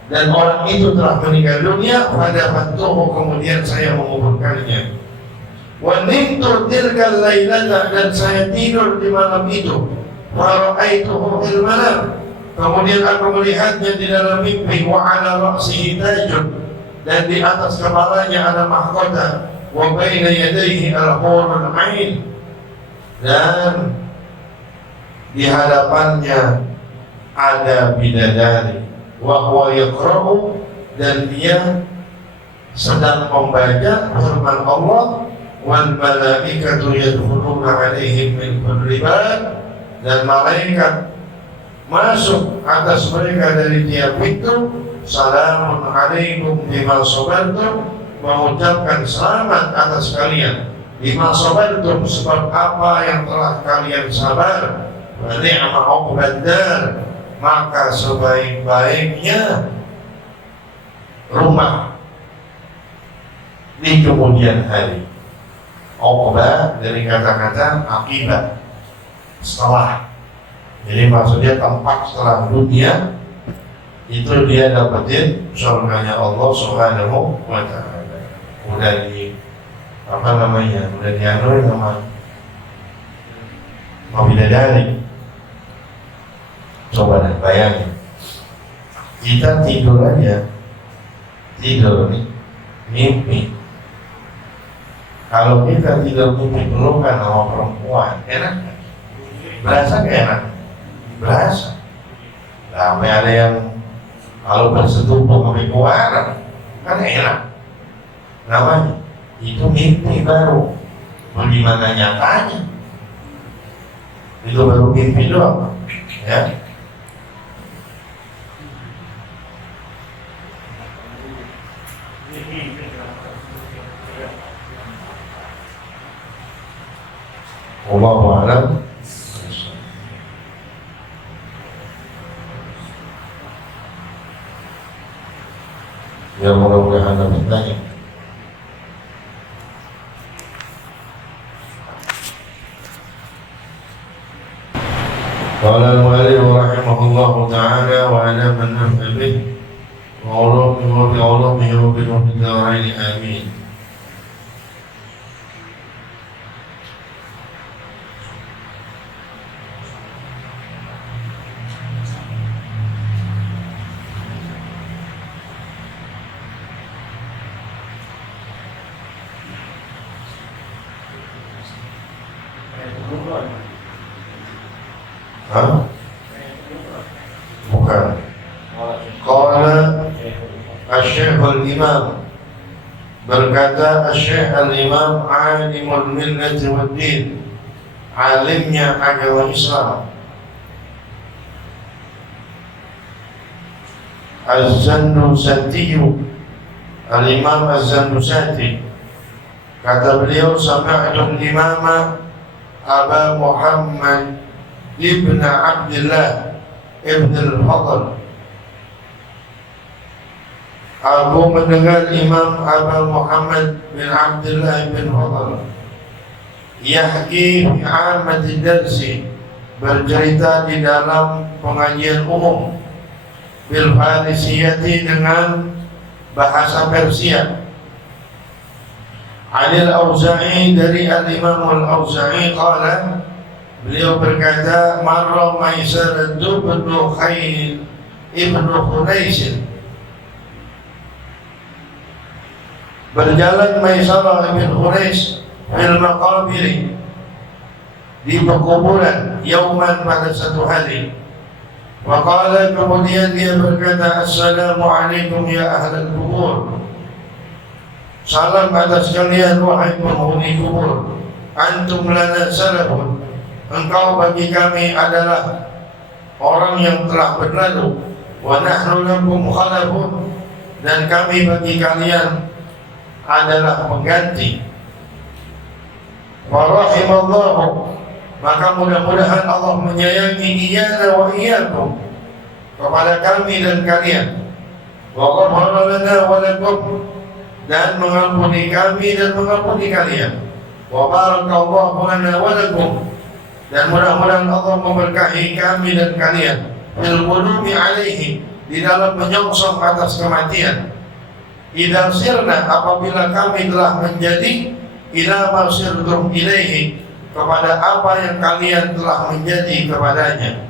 dan orang itu telah meninggal dunia. Pada bantuhu, kemudian saya menguburkannya. Wa nimtu tilkal lailata, dan saya tidur di malam itu. Wa ra'aituhu fil manam, kemudian aku melihatnya di dalam mimpi. Wa ala ra'sihi tajun, dan di atas kepalanya ada mahkota. Wa baina yadayhi al-hurul 'ain, dan di hadapannya ada bidadari. Wa huwa yaqra'u, dan dia sedang membaca firman Allah, wal malaikatu yadkhuluna 'alaihim min kulli bab, dan malaikat masuk atas mereka dari tiap pintu. Salamun alaikum bima sabartum, mengucapkan selamat atas kalian bima sabartum, sebab apa yang telah kalian sabar. Wa ni'ma uqbad dar, maka sebaik-baiknya rumah di kemudian hari. Uqbah dari kata-kata akibat, setelah. Jadi maksudnya tempat setelah dunia itu dia dapetin surganya Allah Subhanahu wa ta'ala. Udah di udah dianuin sama bidadari. Coba deh bayangin, kita tidur aja, tidur nih, mimpi. Kalau kita tidur mimpi pelukan sama perempuan, enak gak? Berasa gak enak? Berasa. Sampai ada yang kalau bersetubuh sampai keluar, kan enak. Namanya itu mimpi baru. Bagaimana nyatanya? Itu baru mimpi doang, ya. Wallahu a'lam. Ya mudah-mudahan ada bertanya. Qala al-mu'allif rahimahullahu ta'ala wa ala man naf'a bih wa ulumihi wa bi'ulumihi wa bi'ulumihi darain amin. Hah? Bukan. Qala Asy-Syaikh al-Imam, berkata Asy-Syaikh al-Imam alimul millati wad din, alimnya agama Islam, Az-Zannusati, al-Imam Az-Zannusati, kata beliau sami'tu al-Imam Aba Muhammad Ibn Abdullah Ibn al-Fadl, aku mendengar Imam Aba Muhammad bin Abdullah bin Fadl yahki fi amati darsi, bercerita di dalam pengajian umum, bil Farisiyati, dengan bahasa Persia, Anil Auza'i, dari al-Imam al-Auza'i, qala, beliau berkata, marra Maisarah bin Khail ibn Khunais, berjalan Maisarah bin Khunais fil maqabir, di pekuburan, yauman, pada satu hari. Wa qala, kemudian dia berkata, assalamu alaikum ya ahlal kubur, salam atas kalian wahai penghuni kubur. Antum lana salafun, engkau bagi kami adalah orang yang telah berlalu. Wa nahnu lakum khalafun, dan kami bagi kalian adalah pengganti. Wa rahimallahu, maka mudah-mudahan Allah menyayangi iyana wa iyyakum, kepada kami dan kalian. Wa ghafara lana wa lakum, dan mengampuni kami dan mengampuni kalian. Wa barakallahu lana wa lakum, dan mudah-mudahan Allah memberkahi kami dan kalian. Fil qulumi alaihi, di dalam menyongsong atas kematian. Idza sirna, apabila kami telah menjadi, ila masirtum ilaihi, kepada apa yang kalian telah menjadi kepadanya.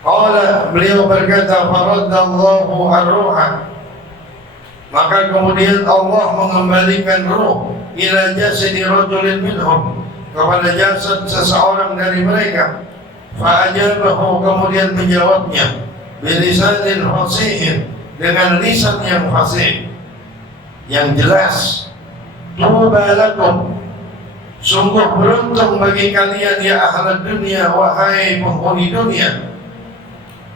Qala, beliau berkata, faraddallahu ar-ruha, maka kemudian Allah mengembalikan ruh ila jasadi rajulin minhum, kepada jasad seseorang dari mereka. Fa'ajabahu, kemudian menjawabnya, bilisanin fasihin, dengan lisan yang fasih, yang jelas. Tuba lakum, sungguh beruntung bagi kalian ya ahlad dunia, wahai penghuni dunia.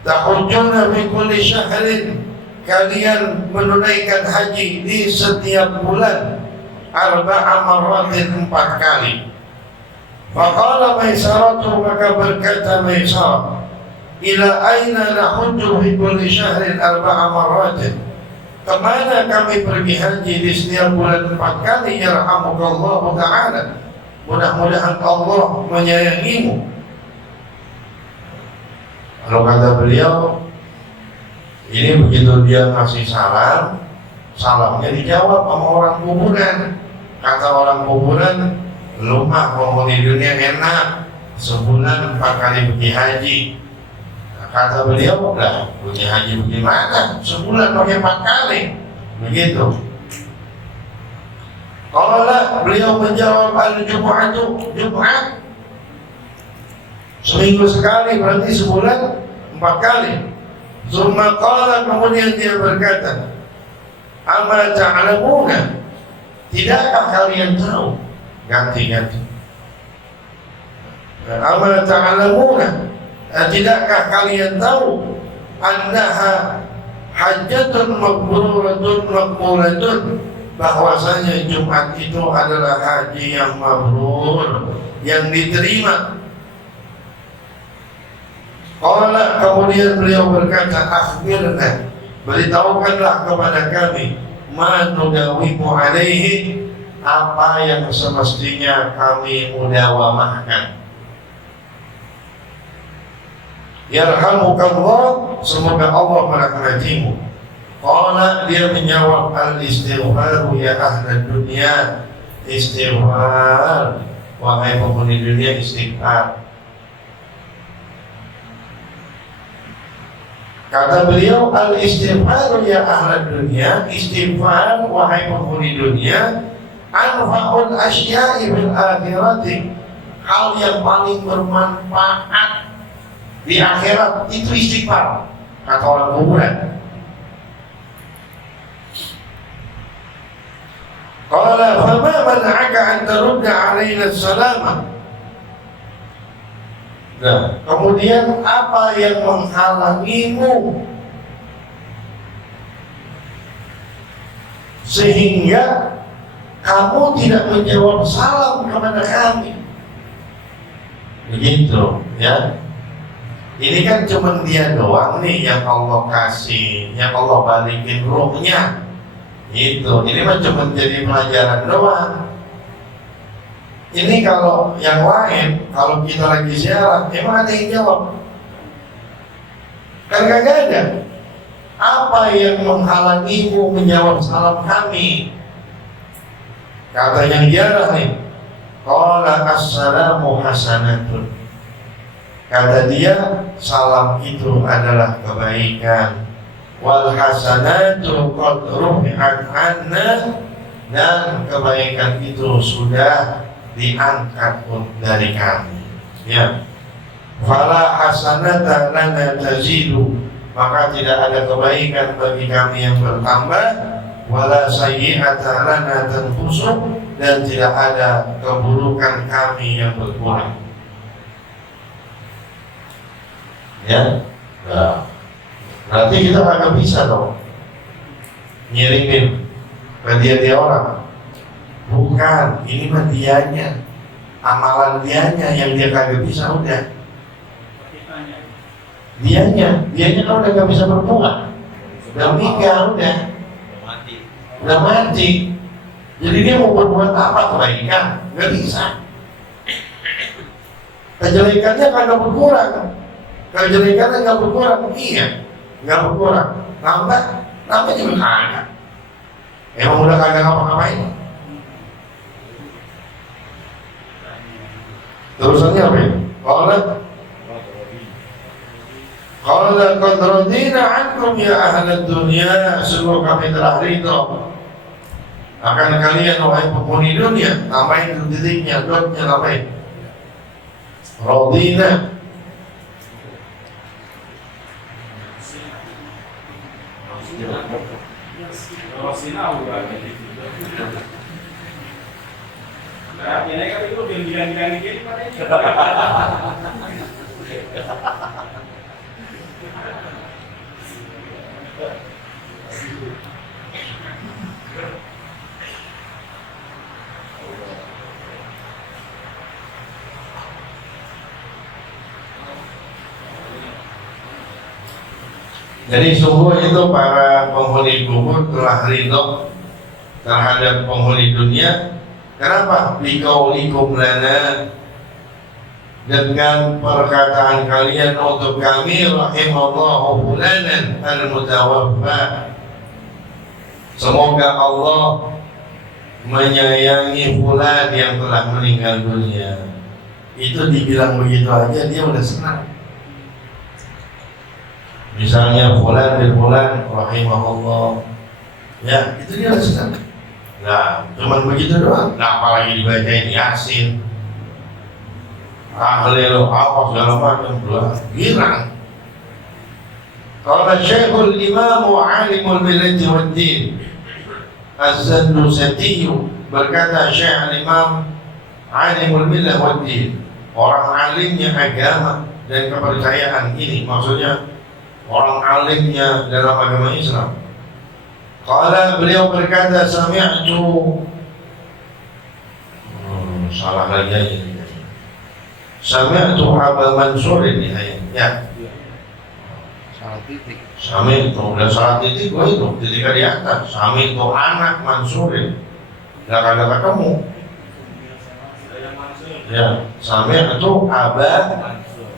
Tahujjuna fi kulli syahrin, kalian menunaikan haji di setiap bulan 4 marratin 4 kali. Faqala Maisaratu, maka berkata Maisarah, ila aina nahujju fi kulli syahrin 4 marratin, kemana kami pergi haji di setiap bulan 4 kali? Yarhamukallahu ta'ala, mudah-mudahan Allah menyayangimu. Lalu kata beliau, ini begitu dia ngasih salam, salamnya dijawab sama orang kuburan. Kata orang kuburan, lu mah penghuni dunia enak, sebulan 4 kali pergi haji. Kata beliau, lah pergi haji bagaimana? Sebulan pakai 4 kali. Begitu. Kalau beliau menjawab, al-Jum'atu, Jumat seminggu sekali, berarti sebulan 4 kali. Summa qala, kemudian dia berkata, ama ta'lamuna, tidakkah kalian tahu? Ganti-ganti. Ama ta'lamuna, tidakkah kalian tahu? Annaha hajjatun maqburatun maqburatun, bahwasanya Jumat itu adalah haji yang mabrur, yang diterima. Qala, kemudian beliau berkata, akhbirna, beritahukanlah kepada kami, ma nudawimu alaihi, apa yang semestinya kami mudawamahkan. Yarhamukallah, semoga Allah merahmatimu. Qala, dia menjawab, al-istighfaru ya ahla dunia, istighfar, wahai penghuni dunia, istighfar. Kata beliau, al-istighfar ya ahla dunia, istighfar wahai penghuni dunia, anfa'ul asya'i fil akhirati, hal yang paling bermanfaat di akhirat itu istighfar, kata orang kuburan. Qala fama man'aka an tarudda alaina salamah. Nah, kemudian apa yang menghalangimu sehingga kamu tidak menjawab salam kepada kami? Begitu, ya. Ini kan cuma dia doang nih yang Allah kasih, yang Allah balikin ruhnya. Itu, ini mah cuma jadi pelajaran doang. Ini kalau yang lain, kalau kita lagi ziarah, emang ada yang jawab? Kan kagak ada. Apa yang menghalangimu menjawab salam kami? Kata yang ziarah nih, qala assalamu hasanatun. Kata dia, salam itu adalah kebaikan. Wal hasanatu qad rufi'at anna, dan kebaikan itu sudah diangkat dari kami, ya. Fala hasanata lana tazidu, maka tidak ada kebaikan bagi kami yang bertambah. Wala sayyi'ata lana tanqusu, dan tidak ada keburukan kami yang berkurang, ya. Nah, berarti kita agak bisa dong ngirimin ke dia orang. Bukan, ini mah dianya, amalan dianya yang dia kagak bisa, udah. Dianya kan udah gak bisa berbuat, udah meninggal, udah mati. Jadi dia mau berbuat apa kebaikan? Gak bisa. Kejelekannya kagak berkurang, kejelekannya gak berkurang, iya, gak berkurang. Nambah juga kagak. Emang udah kagak ngapa-ngapain. Terusannya apa ya? Qala qad radina ankum ya ahla dunia, sungguh kami telah ridho akan kalian wahai penghuni dunia. Tambahin titiknya, dotnya tambahin. Radina. Nah, ini kan itu bilang-bilang gini padanya. Jadi sungguh itu para penghuni kubur telah ridho terhadap penghuni dunia. Kenapa? Biqaulikum lana, dengan perkataan kalian untuk kami, rahimallahu fulanan al-mutawaffa, semoga Allah menyayangi fulan yang telah meninggal dunia. Itu dibilang begitu aja dia udah senang. Misalnya fulan bin fulan rahimahullah, ya itu dia udah senang. Nah, cuman begitu doang. Nah, apalagi dibacain Yasin, tahlil apa segala macam, girang. Qala Syekhul Imam Alimul Milati wad Din Az-Zannusati, berkata Syekh Al-Imam Alimul Milati wad Din, orang alimnya agama dan kepercayaan ini, maksudnya orang alimnya dalam agama Islam. Qala, beliau berkata, sami'tu, salah lagi aja. Sami'tu Aba Mansur ini ya. Salah titik. Sami'tu, dan salah titik gua itu ketika di atas. Sami'tu anak Mansurin, nggak kagak ketemu. Ya, sami'tu Aba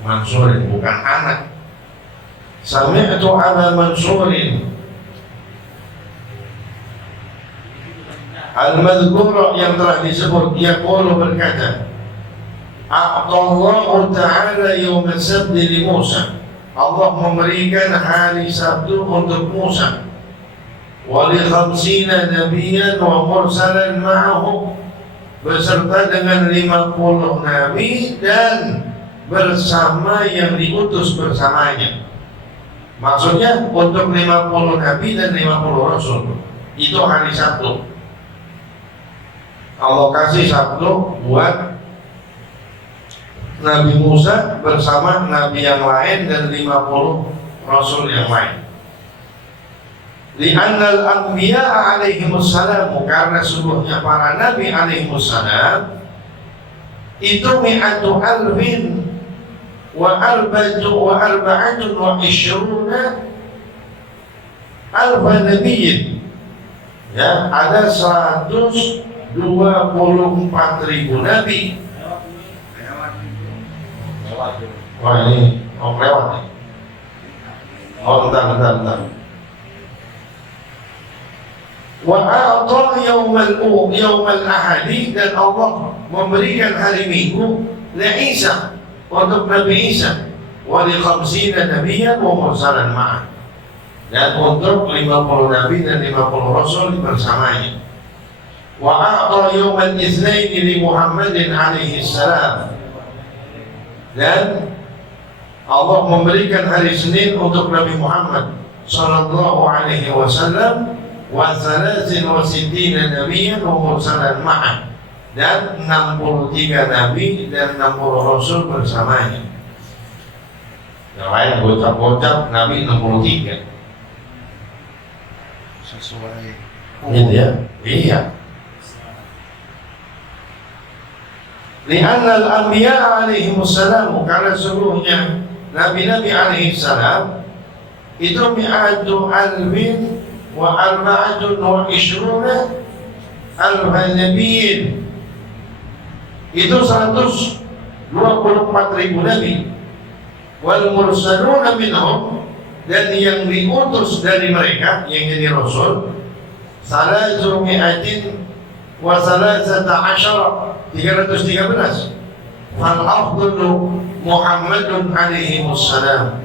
Mansurin, bukan anak. Sami'tu Aba Mansurin al-madhkur yang telah disebut, dia qulu berkata, A'tallahu ta'ala yawm as-sabt li Musa, Allah memberikan hari Sabtu untuk Musa, wa li 50 nabiyyan wa mursalan ma'ahu, beserta dengan 50 nabi dan bersama yang diutus bersamanya. Maksudnya untuk 50 nabi dan 50 rasul. Itu hari Sabtu. Allah kasih Sabtu buat Nabi Musa bersama Nabi yang lain dan 50 Rasul yang lain. Li'annal anbiya'a alaihimussalam, karena sungguhnya para Nabi alaihimussalam itu mi'atu alfin wa arba'atun wa ishruna alfa nabiyyin. Ya, ada 124.000 nabi. Wah ini lewat nih. Oh bentar. Wa a'ta yaumal ahadi, dan Allah memberikan hari Minggu li Isa, untuk Nabi Isa, wa li 50 nabiyyan wa mursalan ma'ah, dan untuk 50 nabi dan 50 rasul bersamanya. Wa a'ta yaumal itsnain li Muhammadin alaihi salam, dan Allah memberikan hari Senin untuk Nabi Muhammad sallallahu alaihi wasallam, wa 63 nabiyyan wa mursalan ma'ah, dan 63 nabi dan 60 rasul bersamanya. Yang lain gocap-gocap, Nabi 63. Sesuai. Gitu ya? Iya. Li'anna al-anbiya alaihimussalam, karena sungguhnya Nabi-Nabi alaihissalam itu mi'atu alfin wa arba'atun wa ishruna alfa nabiyyin, itu 124.000 nabi, wal mursaluna minhum, dan yang diutus dari mereka yang jadi rasul, 313 fal afdalu Muhammadun alaihi wassalam,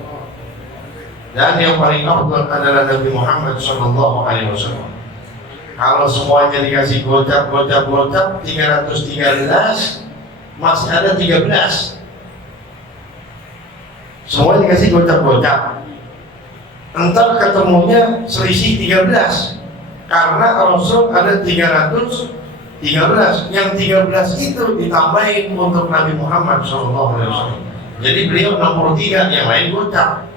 dan yang paling afdal adalah Nabi Muhammad sallallahu alaihi wasallam. Kalau semuanya dikasih gocap 313, masih ada 13. Semua dikasih gocap, entar ketemunya selisih 13, karena Rasul ada 313, yang 13 itu ditambahin untuk Nabi Muhammad SAW. Jadi beliau 63, yang lain gocap.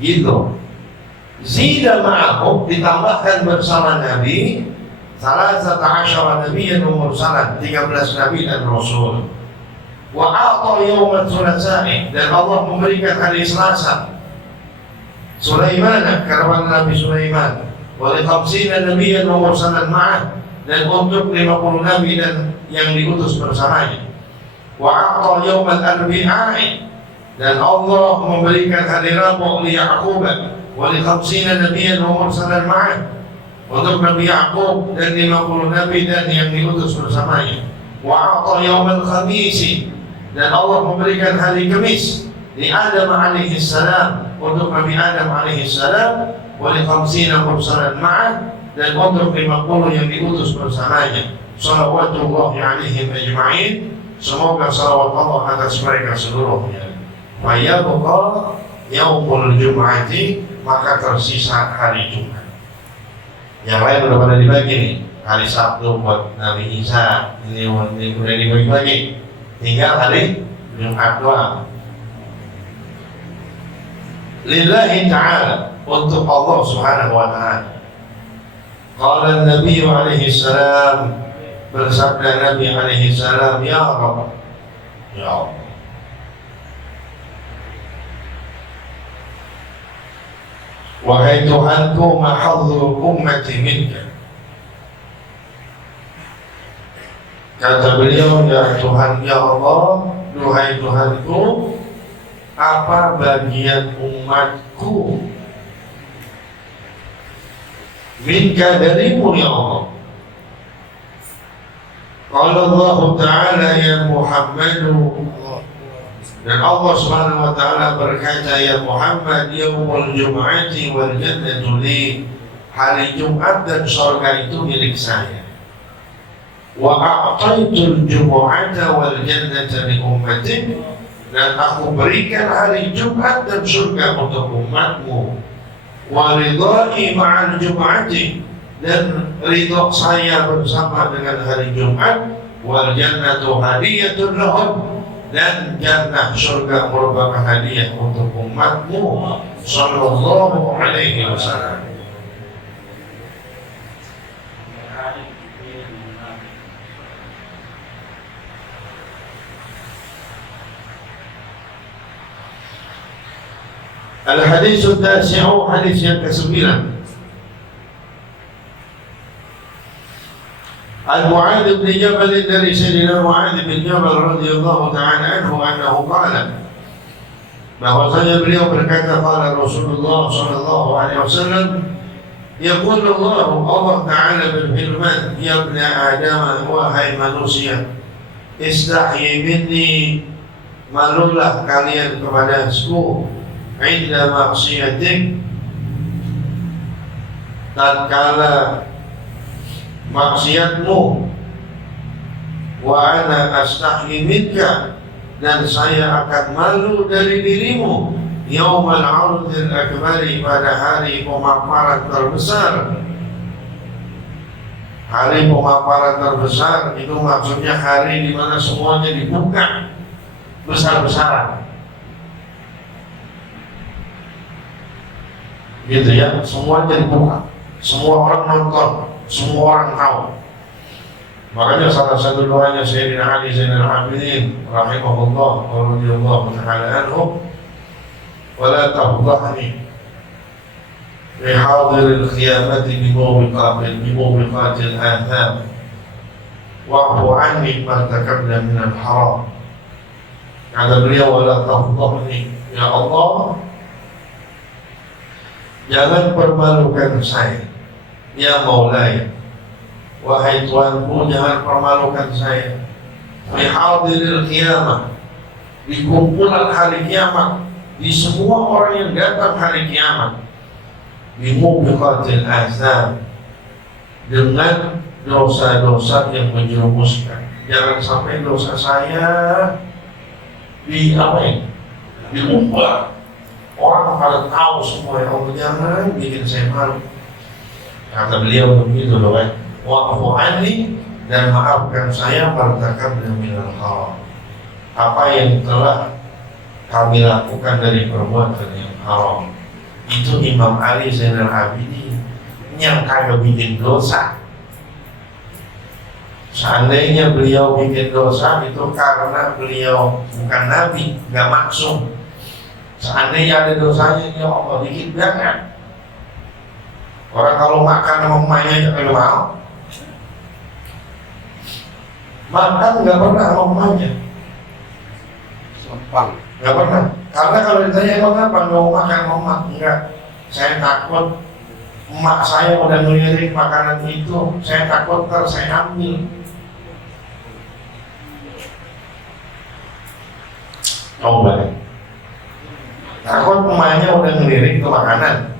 Gitu. Zida ma'ahu, ditambahkan bersama Nabi, 13 Nabi yang mursalan, 13 Nabi dan Rasul. Wa a'ta yawmat thulatsa'i, dan Allah memberikan hari Selasa Sulaiman, karawan Nabi Sulaiman, wa li 50 nabiyyan wa mursalan ma'ah, dan untuk 50 nabi dan yang diutus bersamanya. Wa a'ta yaumal arbi'i, dan Allah memberikan hari Rabu li Ya'qub wa li 50 nabiyyan wa mursalan ma'ah, untuk Nabi Ya'qub dan 50 nabi dan yang diutus bersamanya. Wa a'ta yaumal khamis, dan Allah memberikan hari Kamis li Adam alaihi salam, untuk Nabi Adam alaihi salam, wa li 50 mursalan ma'ah, dan untuk 50 yang diutus bersamanya. Salawatullahi alaihim ajma'in, semoga salawat Allah atas mereka seluruhnya. Wa yabqa yaumul jum'ati, maka tersisa hari Jumat. Yang lain udah pada dibagi nih. Hari Sabtu buat Nabi Isa, ini udah dibagi-bagi. Tinggal hari Jumat doang. Lillahi ta'ala, untuk Allah subhanahu wa ta'ala. Qala Nabi alaihi salam, bersabda Nabi alaihi salam, ya Rabb, ya Allah, wahai Tuhanku, ma hadzul ummati minka. Kata beliau, ya Tuhan, ya Allah, duhai Tuhanku, apa bagian umatku minka, darimu ya Allah. Qala Allah Ta'ala, ya Muhammadu, dan Allah Subhanahu wa Ta'ala berkata, ya Muhammad, yaumul jum'ati wal jannatu li, hari Jumat dan surga itu milik saya. Wa a'taitul jumu'ata wal jannata li ummati, dan aku berikan hari Jumat dan surga untuk umatmu. Wa ridai ma'al jum'ati, dan ridha saya bersama dengan hari Jumat. Wal jannatu hadiyatun lahum, dan jannah surga merupakan hadiah untuk umatmu sallallahu alaihi wasallam. Al-hadits at-tasi'u, hadis yang ke-9. Al-Mu'adz bin Jabal, dari Sayyidina Mu'adz bin Jabal radhiyallahu ta'ala anhu, annahu qala, bahwasanya beliau berkata, qala Rasulullah sallallahu alaihi wasallam, yaqul Allah Ta'ala berfirman, ya ibna Adam, wahai manusia, istahyi minni, malulah kalian kepadaku, inda maksiatik, tatkala maksiatmu, wa ana astahyi minka, dan saya akan malu dari dirimu, yaumal 'ardil akbari, pada hari pemaparan terbesar. Hari pemaparan terbesar itu maksudnya hari di mana semuanya dibuka besar-besaran. Gitu ya, semuanya dibuka, semua orang nonton, semua orang tahu. Makanya salah satu doanya Sayyidina Ali Zainal Abidin rahimahullah wa radhiyallahu ta'ala anhu, wala tafdhahni fi hadiril qiyamati bimubiqatil atham wa'fu anni ma takabna minal haram. Kata beliau, wala tafdhahni, ya Allah, jangan permalukan saya, ya Maulaya, wahai Tuanku, jangan permalukan saya. Fi hadiril qiyamah, di kumpulan hari kiamat, di semua orang yang datang hari kiamat. Bi mubiqatil azab, dengan dosa-dosa yang menjerumuskan. Jangan sampai dosa saya diumbar. Orang pada tahu semua, ya Allah, jangan bikin saya malu. Kata beliau begitu loh kan, wa'fu anni, dan maafkan saya martakabna minal haram, apa yang telah kami lakukan dari perbuatan yang haram. Itu Imam Ali Zainal Abidin yang kagak bikin dosa. Seandainya beliau bikin dosa itu karena beliau bukan nabi, gak maksum. Seandainya ada dosanya, ya Allah, dikit banget. Orang kalau makan sama emaknya aja kalau mau. Makan nggak pernah sama emaknya. Sempang. Nggak pernah. Karena kalau ditanya emang apa nggak mau makan sama emak? Enggak. Saya takut emak saya udah ngelirik makanan itu. Saya takut ntar saya ambil. Coba deh. Takut emaknya udah ngelirik ke makanan,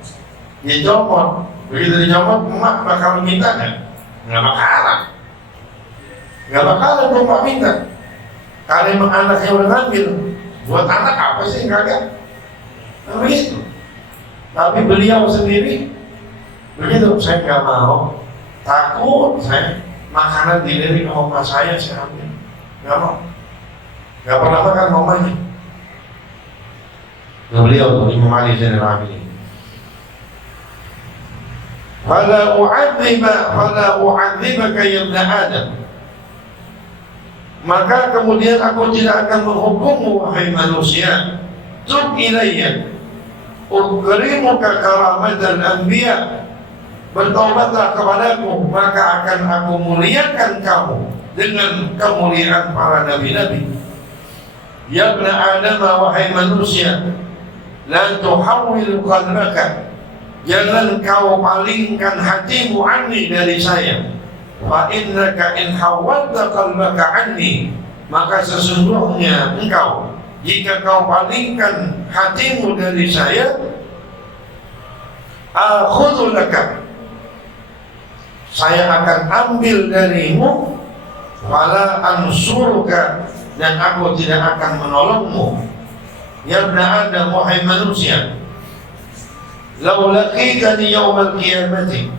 dia copot. Begitu dicopot, emak bakal minta nggak? Nggak bakalan. Nggak bakalan tuh emak minta. Kalau emang anaknya udah ngambil, buat anak apa sih kagak? Nah, begitu. Tapi beliau sendiri begitu, saya nggak mau. Takut saya makanan dilirik sama emak saya ambil. Nggak mau. Nggak pernah makan mamanya. Beliau tuh Imam Ali Zainal Abidin. Fala u'adzibaka ya ibn Adam. Maka kemudian aku tidak akan menghukummu wahai manusia. Tub ilayya ukrimuka karamatal anbiya. Bertobatlah kepadaku, maka akan aku muliakan kamu dengan kemuliaan para nabi-nabi. Ya ibn Adam, wahai manusia, la tuhawwil qalbaka, jangan kau palingkan hatimu anni dari saya. Fa innaka in hawwalta qalbaka anni, maka sesungguhnya engkau jika kau palingkan hatimu dari saya, akhudhu laka, saya akan ambil darimu, wala ansuruka, dan aku tidak akan menolongmu. Ya ibn Adam, wahai manusia, law laqitani yaumal qiyamati,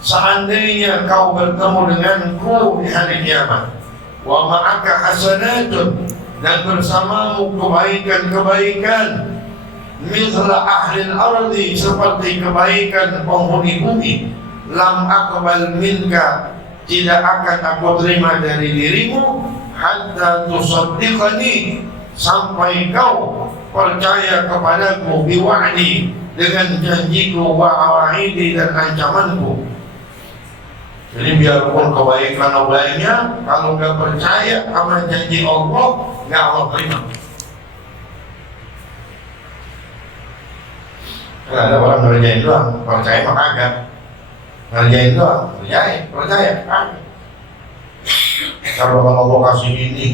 seandainya kau bertemu denganku di hari kiamat, wa ma'aka hasanatun, dan bersamamu kebaikan-kebaikan, mithla ahli al-ardi, seperti kebaikan penghuni bumi, lam aqbal minka, tidak akan aku terima dari dirimu, hatta tusaddiqani, sampai kau percaya kepadaku, biwa'di, dengan janjiku, wa'awa'idi, dan ancamanku. Jadi biarpun kebaikan baiknya, kalau nggak percaya sama janji Allah, nggak Allah terima. Kalau ada orang ngerjain doang, percaya mah kagak. Ngerjain doang, percaya kagak. Kalau Allah kasih ini,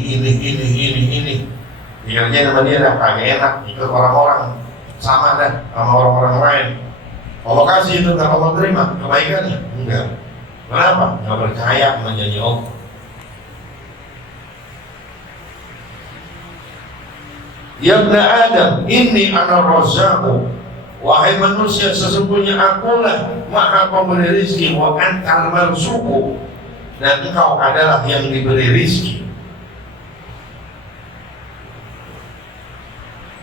dikerjain sama dia dah kagak enak, ikut orang-orang, sama dah sama orang-orang lain. Allah kasih itu, nggak Allah terima kebaikannya, enggak. Kenapa? Nggak percaya sama janji Allah. Ya ibn Adam, inni ana razzaqu, wahai manusia, sesungguhnya akulah maha pemberi rizki, wa antal marzuqu, dan engkau adalah yang diberi rizki.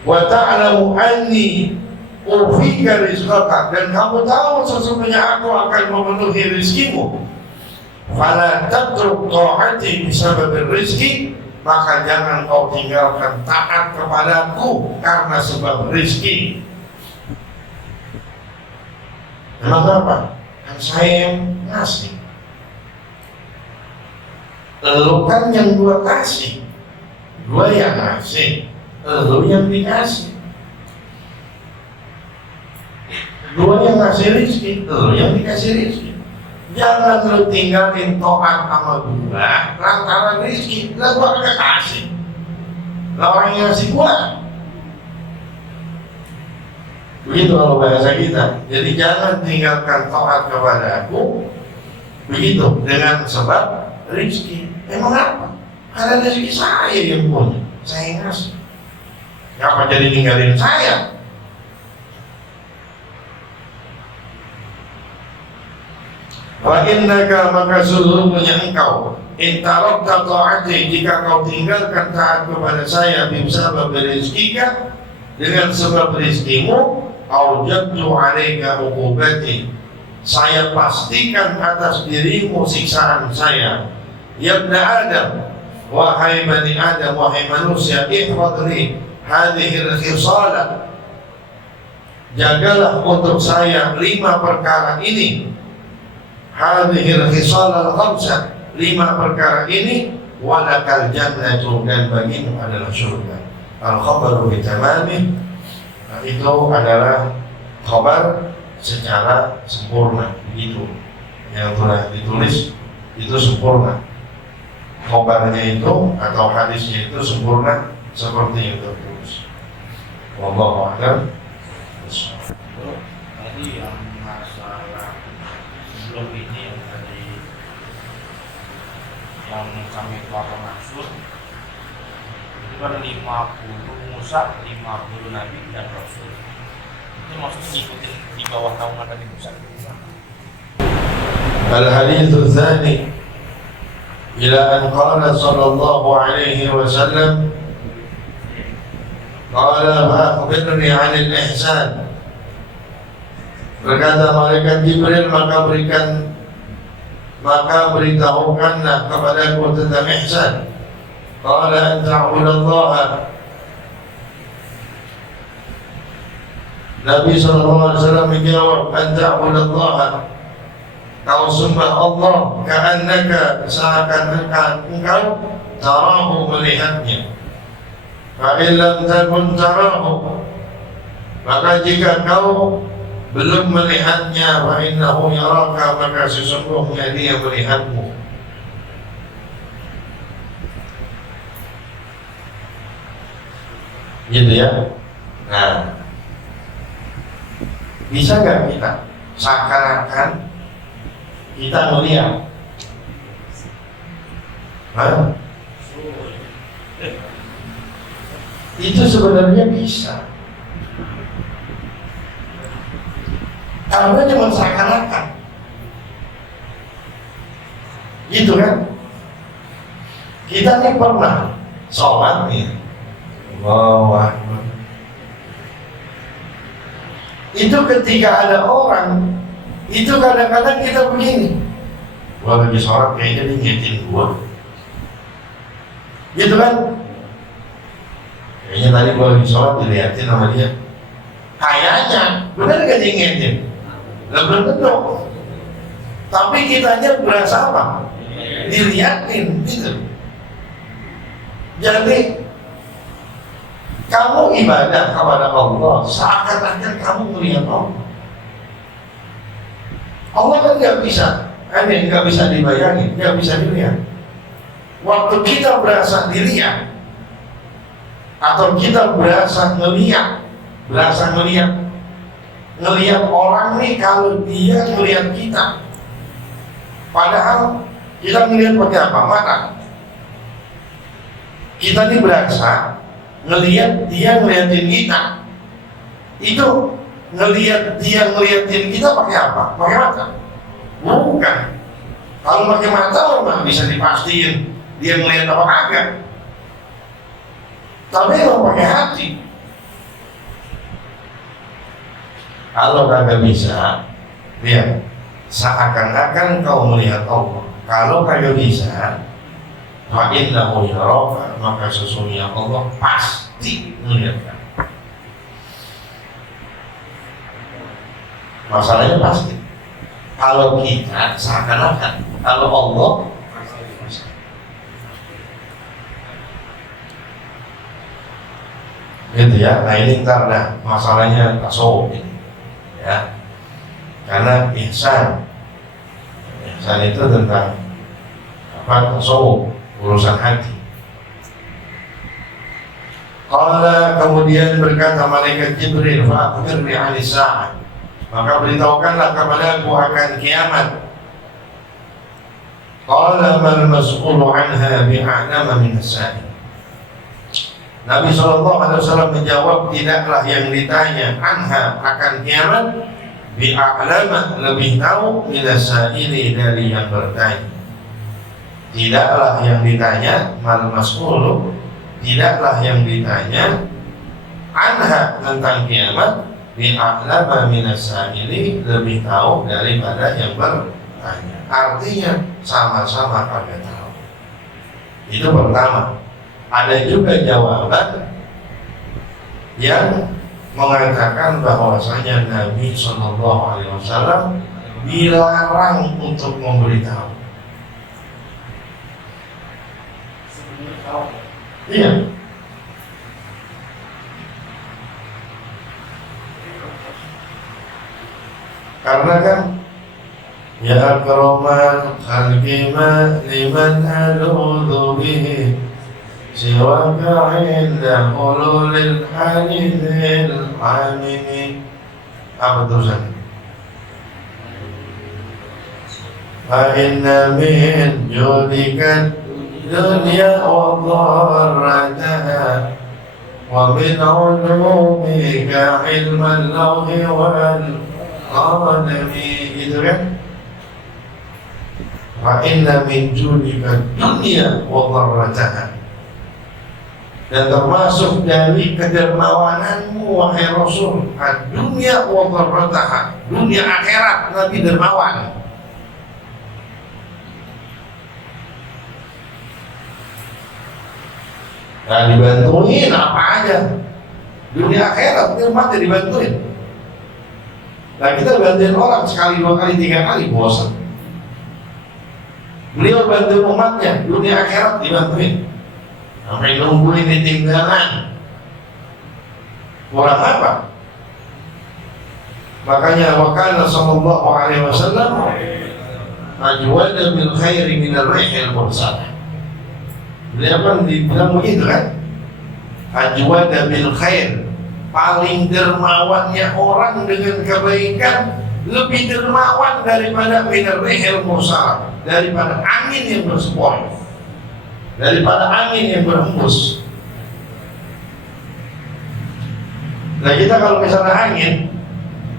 Wa ta'lamu anni ufika rizqaka, dan kamu tahu sesungguhnya aku akan memenuhi rizkimu. Fala tatruk ta'ati bisababir rizki, maka jangan kau tinggalkan taat kepadaku karena sebab rizki. Emang apa? Kan saya yang ngasih. Lu kan yang gua kasih, gua yang ngasih, lu yang dikasih. Gua yang ngasih rizki, lu yang dikasih rizki. Jangan lu tinggalin to'at sama gua lantaran rizki, lah gua agak kasih. Lah orang yang ngasih gua. Begitu kalau bahasa kita. Jadi jangan tinggalkan to'at kepada aku, begitu, dengan sebab rizki. Emang apa? Karena rizki saya yang punya, saya yang ngasih. Ngapa jadi tinggalin saya? Wa innaka, maka sesungguhnya engkau, intarabta ta'ati, jika kau tinggalkan taat kepada saya, bisabab rizkika, dengan sebab rizkimu, aujadtu alaika uqubati, saya pastikan atas dirimu siksaan saya. Ya ibn Adam, wahai bani Adam, wahai manusia, ihfadli hadhil khisalah, jagalah untuk saya 5 perkara ini. Hadhil khisal al-khamsah, 5 perkara ini, walakal jannatu, dan bagimu adalah surga. Al-khabaru bitamamih, itu adalah khabar secara sempurna, begitu yang telah ditulis itu sempurna. Khabarnya itu atau hadisnya itu sempurna seperti yang tertulis. Wallahu a'lam. Tadi yang masalah sebelum ini yang tadi yang kami telah maksud itu kan 50 Musa, 50 Nabi dan Rasul. Itu maksudnya ngikutin di bawah naungan Nabi Musa. Al-hadithu tsani ila an qala sallallahu alaihi wasallam qala akhbirni 'anil ihsan. Berkata malaikat Jibril, maka beritahukanlah kepadaku tentang ihsan. Qala an ta'budallaha. Nabi SAW menjawab, an ta'budallaha, kau sembah Allah, ka'annaka, seakan-akan engkau tarahu, melihatnya. Fa'in lam takun tarahu, maka jika kau belum melihatnya, fa'innahu yaraka, maka sesungguhnya dia melihatmu. Gitu ya. Nah, bisa nggak kita seakan-akan kita melihat? Hah? Itu sebenarnya bisa. Karena cuma seakan-akan. Gitu kan? Kita nih pernah sholat nih. Wow. Itu ketika ada orang, itu kadang-kadang kita begini, gua lagi sholat kayaknya dia ngetin gua, gitu kan? Kayaknya tadi gua lagi sholat dilihatin sama dia. Kayaknya, benar gak dia ngetin? Belum tentu. Tapi kitanya berasa apa? Dilihatin, gitu. Jadi kamu ibadah kepada Allah seakan-akan kamu melihat Allah. Allah kan nggak bisa, nggak bisa dibayangin, nggak bisa dilihat. Waktu kita berasa dilihat, atau kita berasa ngelihat orang nih, kalau dia melihat kita, padahal kita melihat pakai apa? Mata. Kita nih berasa ngelihat dia ngeliatin kita. Itu ngelihat dia ngeliatin kita pakai apa? Pakai mata? Bukan. Kalau pakai mata memang bisa dipastiin dia ngelihat apa kagak. Tapi kalau pakai hati, kalau kagak bisa, lihat seakan-akan kau melihat Allah. Kalau kagak bisa, fa'innahu yaraka, maka sesungguhnya Allah pasti melihat kamu. Masalahnya pasti. Kalau kita seakan-akan, kalau Allah pasti. Gitu ya. Nah ini ntar dah masalahnya tasawuf ini, ya. Karena ihsan itu tentang apa? Tasawuf, urusan hati. Qala, kemudian berkata malaikat Jibril, fa'akhbirni 'anis sa'ah, maka beritahukanlah kepadaku akan kiamat. Qala mal mas'ulu 'anha bi'a'lama min as-sa'il. Nabi SAW menjawab, tidaklah yang ditanya anha, akan kiamat, bi'a'lama, lebih tahu, min as-sa'ili, dari yang bertanya. Tidaklah yang ditanya, mal mas'ulu, tidaklah yang ditanya anha, tentang kiamat, bi'a'lama minas sa'ili, lebih tahu daripada yang bertanya. Artinya sama-sama kagak tahu. Itu pertama. Ada juga jawaban yang mengatakan bahwasanya Nabi Shallallahu Alaihi Wasallam dilarang untuk memberitahu. Iya. Karena kan ya akramal khalqi ma liman aludhu bihi siwaka inda ululil hadithil amini. Apa terusan? Fa inna min judikan dunya wa dharrataha wa min ulumika ilman lawhi wal qalami. Gitu kan? Fa inna min judika dunya wa dharrataha. Dan termasuk dari kedermawananmu wahai Rasul, dunia wa dharrataha, dunia akhirat. Nabi dermawan. Nah, dibantuin apa aja. Dunia akhirat dia mati dibantuin. Nah, kita bantuin orang sekali, dua kali, tiga kali bosan. Beliau bantu umatnya, dunia akhirat dibantuin. Sampai nungguin ditinggalan. Kurang apa? Makanya wakana sallallahu alaihi wasallam ajwada bil khairi min ar-rihil mursalah. Beliau kan dibilang begitu kan? Ajwada bil khair, paling dermawannya orang dengan kebaikan lebih dermawan daripada min ar-rihil mursalah, daripada angin yang bersepoi, daripada angin yang berhembus. Nah, kita kalau misalnya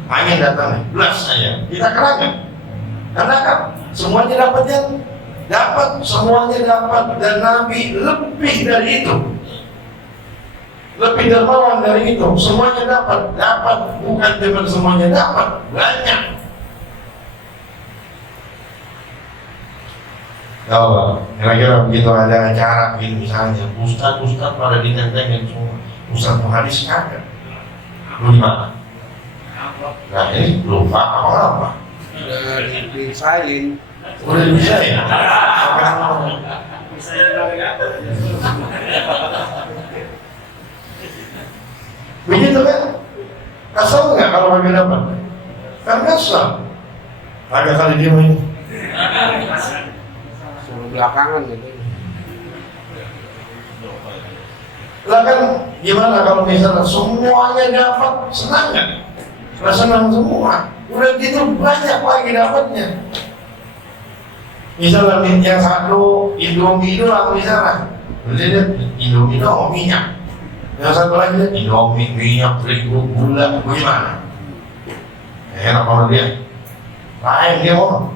angin datang, belas saja, kita kerangka. Karena kan semuanya dapat, semuanya dapat, dan Nabi lebih dari itu, lebih dermawan dari itu. Semuanya dapat, bukan cuma semuanya dapat, banyak. Coba, kira-kira begitu ada acara begini misalnya, ustaz pada ditentengin semua, ustaz hadis kagak, lu gimana? Nah ini lupa apa-apa. Udah dipisahin. Udah bisa ya? Begitu kan? Kesel nggak kalau kagak dapat? Kan kesel. Agak kali dia main. Suruh belakangan gitu. Lah kan gimana kalau misalnya semuanya dapat, senang nggak? Nah, senang semua. Udah gitu banyak lagi dapatnya. Misalnya yang satu Indomie doang misalnya, lihat Indomie doang minyak. Yang satu lagi Indomie minyak, terigu, gula, bagaimana? Enak kalau dia, lain dia mau.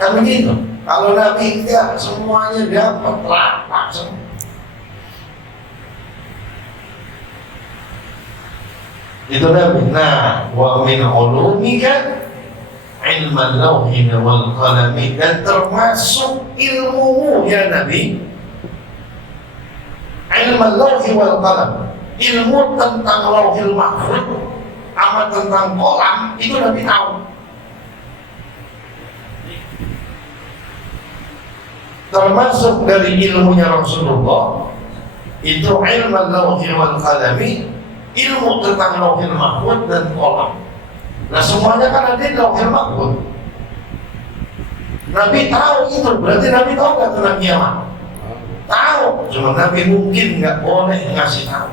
Kan begitu. Kalau Nabi enggak, semuanya dapat lapak semua. Itu Nabi. Nah, wa min ulumika ilman lawhi wal qalami, dan termasuk ilmumu ya Nabi, ilman lawhi wal qalam, ilmu tentang lauhil mahfuz sama tentang kolam itu Nabi tahu. Termasuk dari ilmunya Rasulullah itu ilman lawhi wal qalami, ilmu tentang lauhil mahfuz dan kolam. Nah semuanya kan ada di lauhil mahfuz. Nabi tahu itu, berarti Nabi tahu nggak tentang kiamat? Tahu, cuma Nabi mungkin nggak boleh ngasih tahu.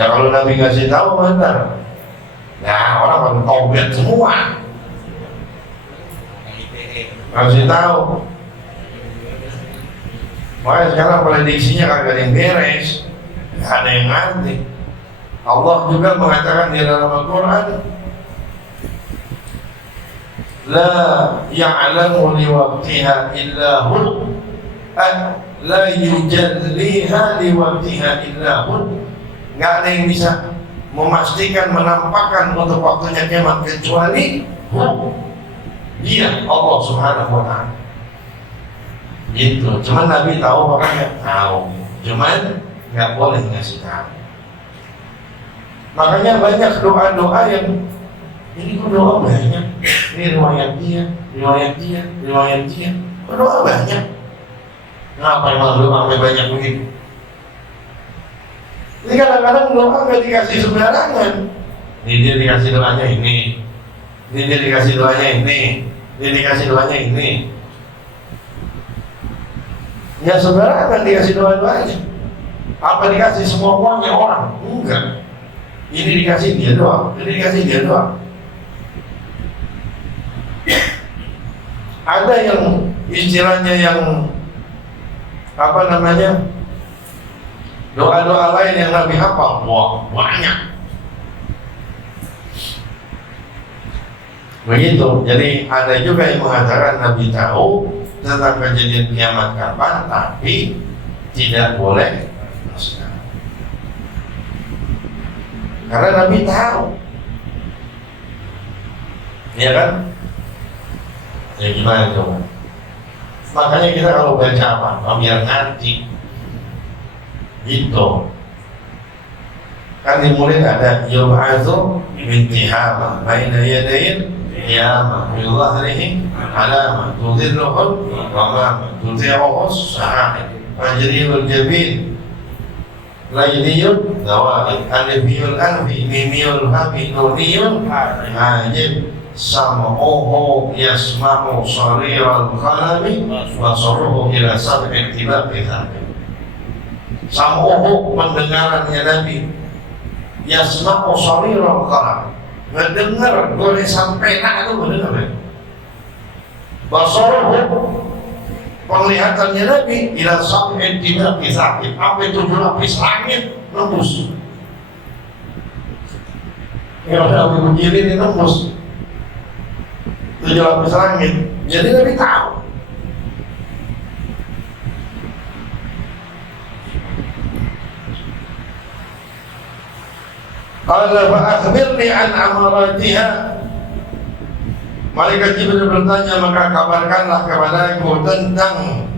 Ya kalau Nabi ngasih tahu benar. Nah orang pada taubat semua. Ngasih tahu. Makanya sekarang prediksinya kagak ada yang beres, nggak ada yang ngerti. Allah juga mengatakan di dalam Al-Quran, la ya'lamu liwaqtiha illa hu, la yujalliha liwaqtiha illa hu. Nggak ada yang bisa memastikan, menampakkan untuk waktunya kiamat kecuali hu, dia Allah Subhanahu wa ta'ala. Gitu. Cuman Nabi tahu, makanya tahu. Cuman nggak boleh ngasih tahu. Makanya banyak doa-doa yang ini kok doa banyak, ini riwayat dia, riwayat dia, riwayat dia, kok doa banyak. Ngapa emang doa sampai banyak begitu? Ini kadang-kadang doa nggak dikasih sembarangan. Ini dia dikasih doanya ini dia dikasih doanya ini dikasih doanya ini. Ya sembarangan dikasih doa-doanya. Apa dikasih semua uangnya orang? Enggak. Ini dikasih dia doang, ini dikasih dia doang. Ada yang istilahnya yang apa namanya, doa-doa lain yang Nabi hafal, wah banyak. Begitu. Jadi ada juga yang mengatakan Nabi tahu tentang kejadian kiamat kapan, tapi tidak boleh masuk. Karena Nabi tahu, ya kan? Ya gimana coba? Makanya kita kalau baca apa, biar ngerti. Gitu. Kan dimulai ada yub'atsu bintihama baina yadayin qiyamah bi dhahrihi alama tudhilluhu wa ma tudhi'uhu sa'id fajriyul jabin layliyun zawahid alifiyul alfi mimiyul habi nuniyun hajib sam'uhu yasma'u sariral qalami wa saruhu ila sab'in tibaqi thabit. Sam'uhu pendengarannya Nabi, yasma'u sariral qalam, mendengar tulisan pena itu mendengar ya. Basaruhu penglihatannya Nabi ila sab'in tibaqi thabit, apa itu 7 lapis langit nembus. Ya udah begini ini nembus 7 lapis langit. Jadi Nabi tahu. Qala fa akhbirni an amaratiha. Malaikat Jibril bertanya, maka kabarkanlah kepadaku tentang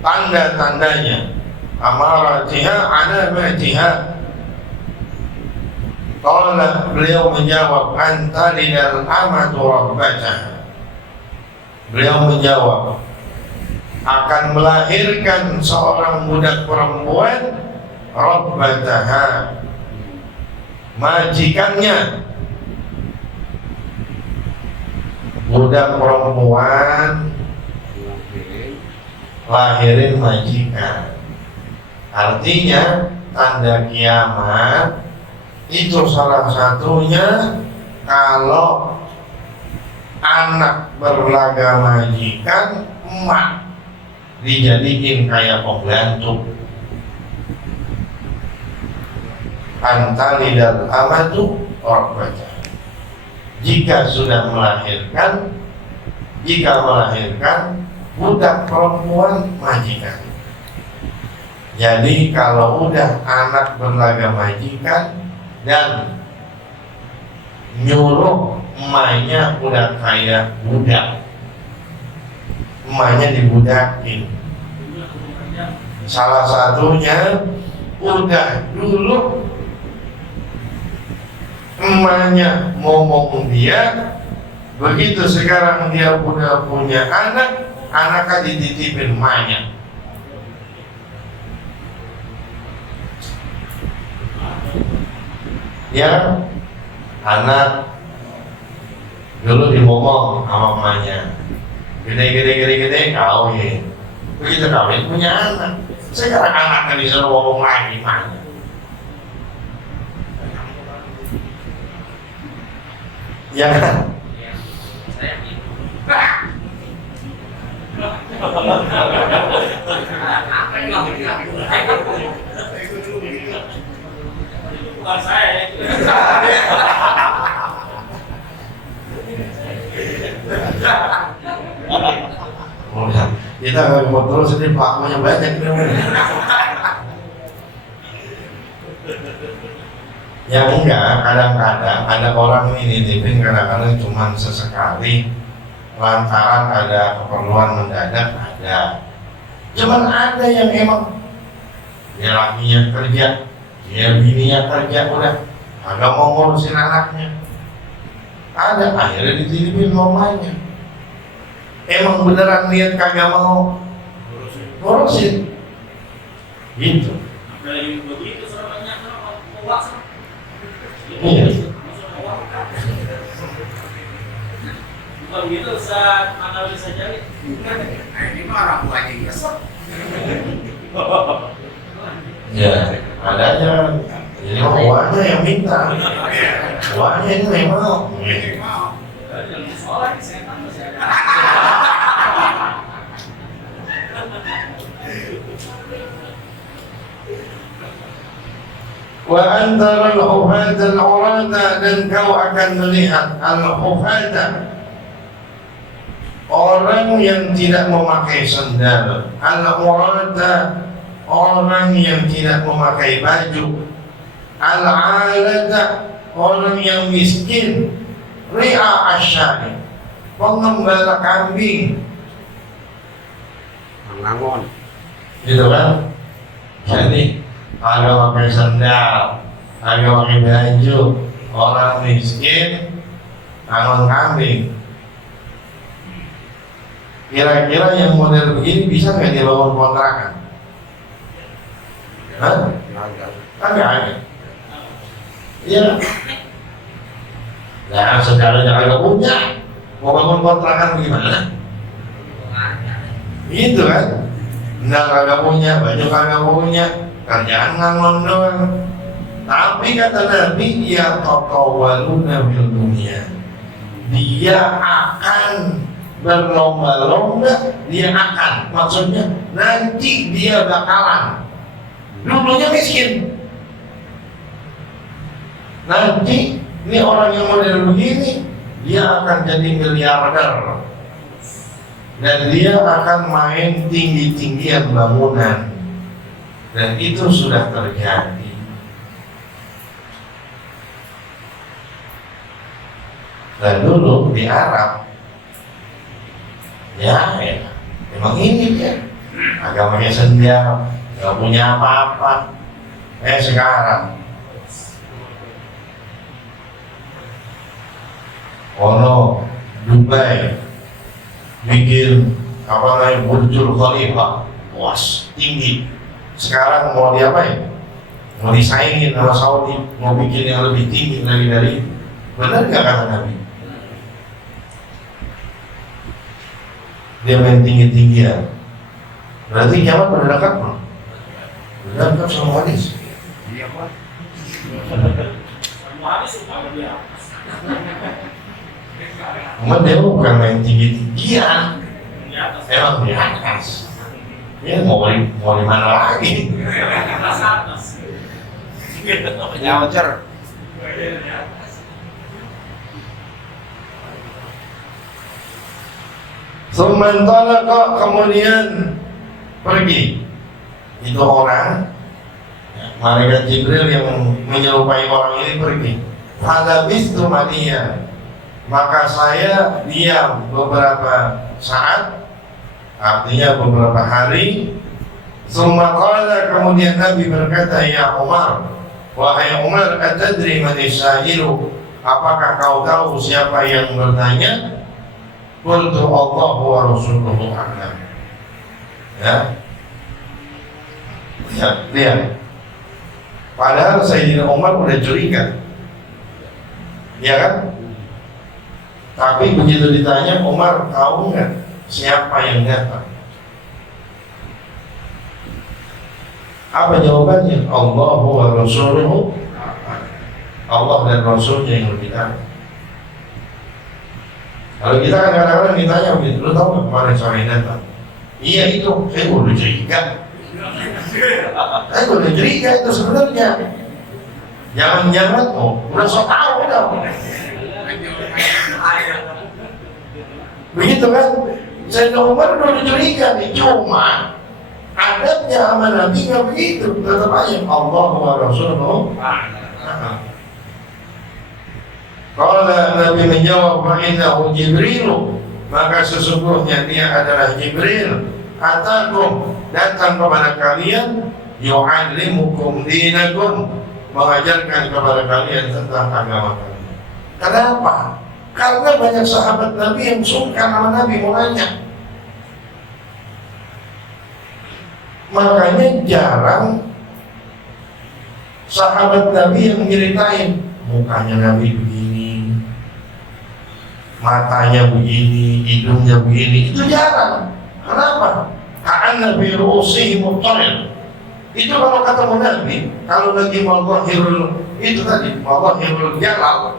tanda-tandanya. Amaratiha, alamatiha. Qala, beliau menjawab, anta lidal amatu rabbataha. Beliau menjawab, akan melahirkan seorang budak perempuan rabbataha, majikannya. Budak perempuan lahirin majikan. Artinya tanda kiamat itu salah satunya kalau anak berlaga majikan, emak dijadiin kayak pembantu. Antalidal amatu rabbata. Jika sudah melahirkan, budak perempuan majikan. Jadi kalau udah anak berlaga majikan dan nyuruh emaknya udah kayak budak, emaknya dibudakin. Salah satunya udah dulu emaknya ngomong dia, begitu sekarang dia udah punya anak, anaknya dititipin emaknya. Ya, anak dulu ngomong sama emaknya, gede kawin. Begitu kawin punya anak, sekarang anaknya disuruh ngomong lagi emaknya. Ya kan? Saya gitu. Bukan saya. Udah, kita nggak mau terus ini pelakunya banyak. Ya enggak, kadang-kadang ada orang ini nitipin, kadang-kadang cuma sesekali lantaran ada keperluan mendadak, ada. Cuman ada yang emang dia lakinya kerja, dia bininya kerja, udah agak mau ngurusin anaknya. Ada, akhirnya dititipin mamanya. Emang beneran niat kagak mau ngurusin gitu. Apalagi begitu sebenarnya puas. Iya. Bukan gitu saat analisa jari. Ini mah orang tuanya yang nyesek. Ya, adanya jadi uangnya yang minta. Uangnya ini memang. Wa antara al-hufata al-urata, dan kau akan melihat al-hufata, orang yang tidak memakai sandal, al-urata, orang yang tidak memakai baju, al-alata, orang yang miskin, ri'a asyari, pengembala kambing, Mengangon. gitu kan? Jadi agak pakai sandal, agak pakai baju, orang miskin, angon kambing. Kira-kira yang model begini bisa nggak dibangun kontrakan? Hah? Kagak ada. Iya. Nah, sejarahnya agak punya, mau bangun kontrakan gimana? Gitu kan? Nggak kagak punya, baju kagak punya, kerjaan ngangon doang. Tapi kata Nabi, ya tatawaluna fil dunia, dia akan berlomba-lomba, dia akan, maksudnya nanti dia bakalan, dulunya miskin, nanti ini orang yang model begini dia akan jadi miliarder, dan dia akan main tinggi-tinggian bangunan, dan itu sudah terjadi. Dan dulu di Arab, ya memang ini dia agamanya sendiri, nggak punya apa-apa. Sekarang ono Dubai bikin apa namanya Burjul Khalifah, was tinggi. Sekarang mau diapain? Mau disaingin sama Saudi, mau bikin yang lebih tinggi lagi dari itu. Benar nggak kata Nabi? Dia main tinggi-tinggian. Berarti kiamat udah dekat belum? Udah dekat sama hadis. Iya, Pak. Semua habis suka dia. Cuma dia bukan main tinggi-tinggian, Di atas. emang di atas. Ya mau di mana lagi? Atas. Nyalcer. Sementara kok kemudian pergi itu orang, malaikat Jibril yang menyerupai orang ini pergi. Falabistu maliyan, maka saya diam beberapa saat, artinya beberapa hari. Summa qala, kemudian Nabi berkata, ya Umar, wahai Umar, atadri man isailu, apakah kau tahu siapa yang bertanya? Qultu Allah wa rasuluhu a'lam. Ya, lihat. Padahal Sayyidina Umar udah curiga, ya kan? Tapi begitu ditanya, Umar tahu nggak siapa yang datang? Apa jawabannya? Allah wa rasuluhu, Allah dan Rasulnya yang lebih tahu. Kalau kita kan kadang-kadang ditanya begitu, lu tahu nggak kemarin sore datang? Iya itu, saya udah curiga. Saya udah curiga itu sebenarnya. Jangan-jangan, udah so tahu dong. Begitu kan? Sayyidina Umar udah curiga nih, cuma adabnya sama Nabi nggak begitu. Tetap aja Allah wa Rasuluhu. Kalau Nabi menjawab, fa'innahu Jibril, maka sesungguhnya dia adalah Jibril, atakum, datang kepada kalian, yu'allimukum dinakum, mengajarkan kepada kalian tentang agama kalian. Kenapa? Karena banyak sahabat Nabi yang sungkan sama Nabi mau nanya. Makanya jarang sahabat Nabi yang nyeritain mukanya Nabi begini, matanya begini, hidungnya begini. Itu jarang. Kenapa? Ka'anna bi ru'usihi muttarid. Itu kalau ketemu Nabi, kalau lagi mawahirul itu tadi, mawahirul jalal,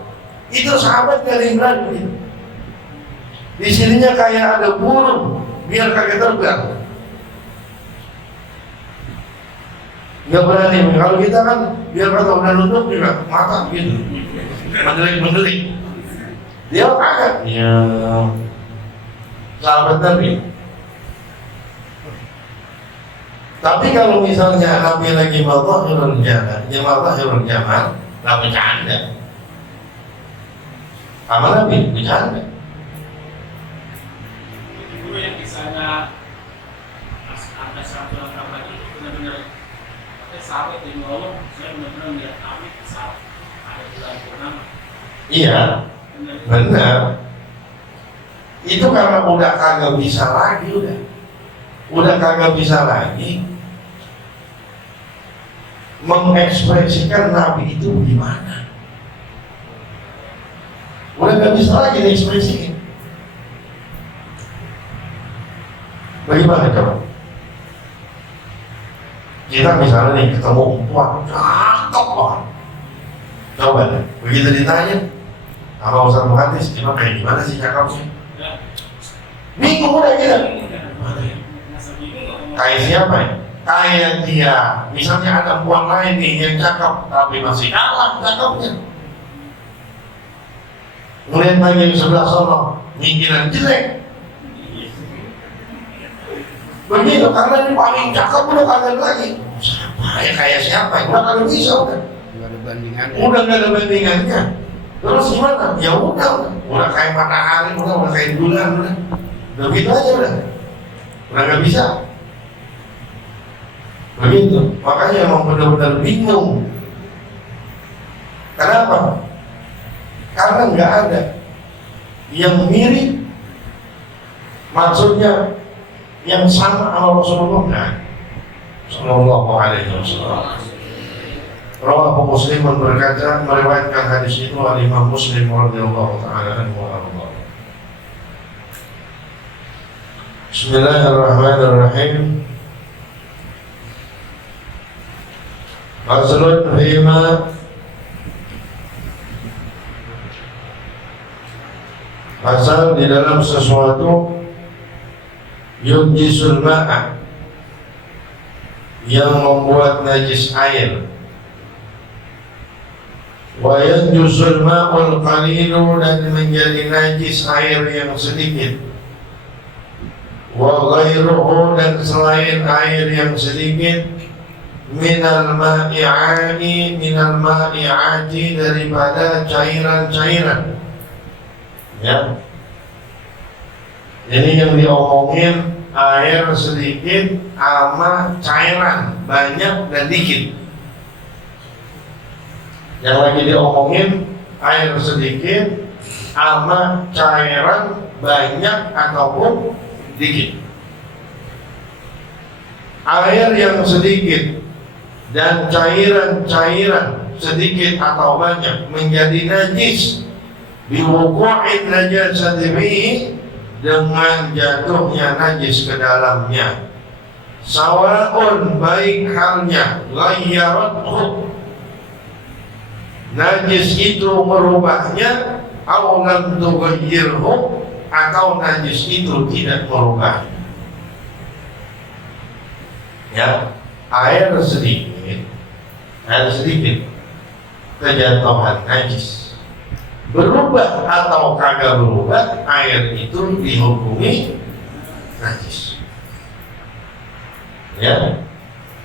itu sahabat gak ada yang berani. Di sininya kayak ada burung, biar kagak terbang. Gak berani. Kalau kita kan biar kata udah nunduk juga mata gitu, mendelik. Dia kagak. Ya, sahabat Nabi. Tapi kalau misalnya Nabi lagi mawahirul jamal, nggak bercanda. Sama Nabi bercanda. Guru yang kisahnya ada satu orang lagi benar-benar sahabat yang nolong, saya benar-benar melihat Nabi saat ada bulan purnama. Iya, benar. Itu karena udah kagak bisa lagi, udah kagak bisa lagi mengekspresikan Nabi itu gimana. Udah gak bisa lagi diekspresikan. Bagaimana coba? Kita misalnya nih ketemu perempuan cakep banget. Coba deh, begitu ditanya sama Ustaz Muhaddis, kayak gimana sih cakepnya? Bingung udah gitu. Kayak siapa ya? Kayak dia, misalnya ada perempuan lain nih yang cakep tapi masih kalah cakepnya. Melihat lagi yang sebelah sono, mikiran jelek. Begitu, karena ini paling cakep udah kagak lagi. Siapa ya, kayak siapa? Udah kagak bisa udah. Udah gak ada bandingannya. Terus gimana? Ya udah kayak matahari, udah kayak bulan, udah gitu aja udah gak bisa. Begitu, makanya emang benar-benar bingung. Kenapa? Karena nggak ada yang mirip, maksudnya yang sama sama Rasulullah. Nah, Sallallahu Alaihi Wasallam. Rawahu Muslim berkata, meriwayatkan hadis itu Imam Muslim radhiyallahu taala anhu wa arda. Bismillahirrahmanirrahim. Faslun fima pasal di dalam sesuatu yunjisul ma'a, yang membuat najis air, wa yanjusul ma'ul qalilu, dan menjadi najis air yang sedikit, wa ghairuhu, dan selain air yang sedikit, minal ma'i'ani, minal ma'i'ati, daripada cairan-cairan. Ya, ini yang diomongin air sedikit sama cairan banyak dan dikit. Yang lagi diomongin air sedikit sama cairan banyak ataupun dikit. Air yang sedikit dan cairan-cairan sedikit atau banyak menjadi najis biwuqu'in najasati bihi, dengan jatuhnya najis ke dalamnya, sawaun, baik halnya, ghayyarathu, najis itu merubahnya, aw lam tughayyirhu, atau najis itu tidak merubahnya. Ya, air sedikit kejatuhan najis, berubah atau kagak berubah, air itu dihukumi najis. Ya,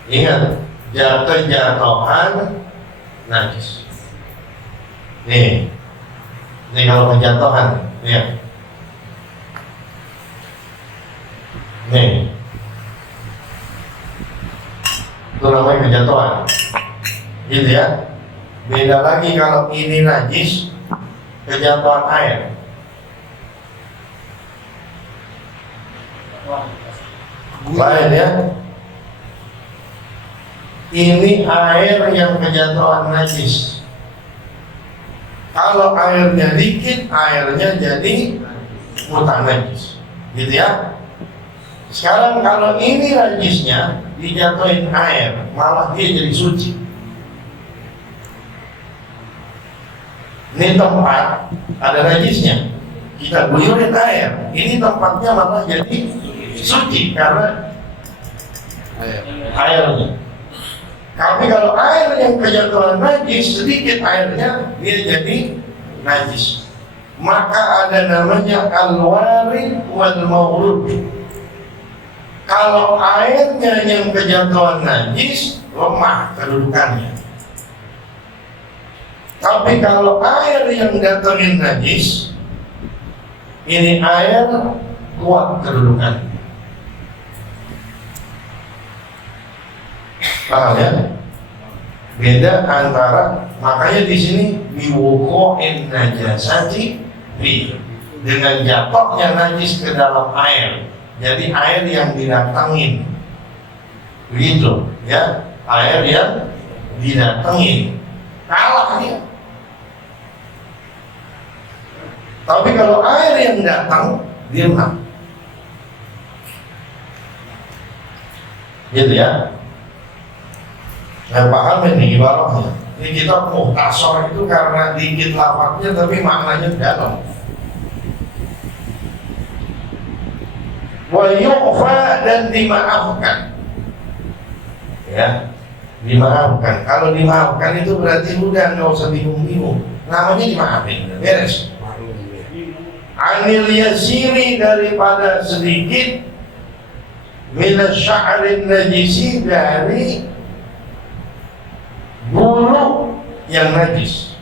ingat, kejatuhan najis. Nih kalau kejatuhan, ya. Nih, itu namanya yang kejatuhan, gitu ya. Beda lagi kalau ini najis, kejatuhan air. Lain ya. Ini air yang kejatuhan najis. Kalau airnya dikit, airnya jadi mutan najis, gitu ya. Sekarang kalau ini najisnya dijatuhin air, malah dia jadi suci. Ini tempat ada najisnya, kita guyurin air, ini tempatnya malah jadi suci karena airnya. Tapi kalau air yang kejatuhan najis, sedikit airnya dia jadi najis. Maka ada namanya al-warid wal mawrud. Kalau airnya yang kejatuhan najis, lemah kedudukannya. Tapi kalau air yang datangin najis, ini air kuat kedudukannya. Paham ya? Beda antara, makanya di sini biwuqu'in najasati fi, dengan jatuhnya najis ke dalam air. Jadi air yang didatangin, begitu ya, air yang didatangin kalah dia. Tapi kalau air yang datang dia menang, gitu ya. Paham ini ibaratnya. Ini kita muhtasor itu karena dikit lafadznya tapi maknanya dalam. Wa yu'fa, dan dimaafkan. Ya, dimaafkan. Kalau dimaafkan itu berarti udah nggak usah bingung-bingung. Namanya dimaafin, udah beres. Anil yasiri, daripada sedikit, minas sya'rin najisi, dari bulu yang najis,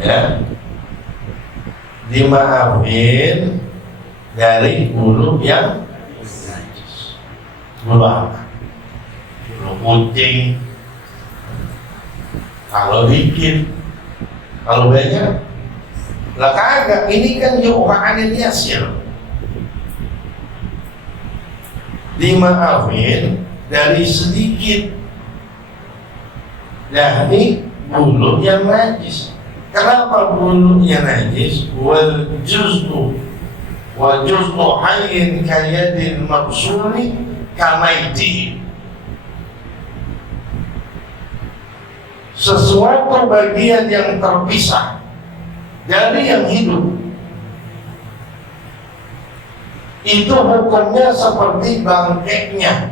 ya, dimaafin dari bulu yang najis. Bulu apa? Bulu kucing. Kalau dikit, kalau banyak, lah kagak. Ini kan yu'fa'anil yasir, dimaafin dari sedikit, dari bulu yang najis. Kenapa bulunya najis? Wal juz'u hayyin kayadin mabsuri kamaiti. Sesuatu bagian yang terpisah dari yang hidup, itu hukumnya seperti bangkainya.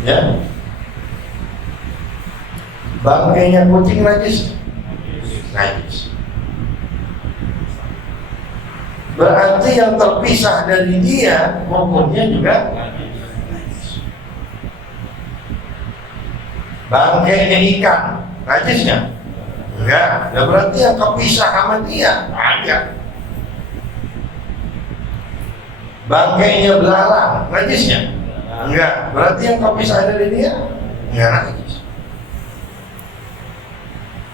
Ya, bangkainya kucing najis, najis. Berarti yang terpisah dari dia hukumnya juga najis. Bangkainya ikan najisnya enggak, ya berarti yang kepisah sama dia ada. Bangkainya belalang najisnya enggak, berarti yang kepisah dari dia enggak najis.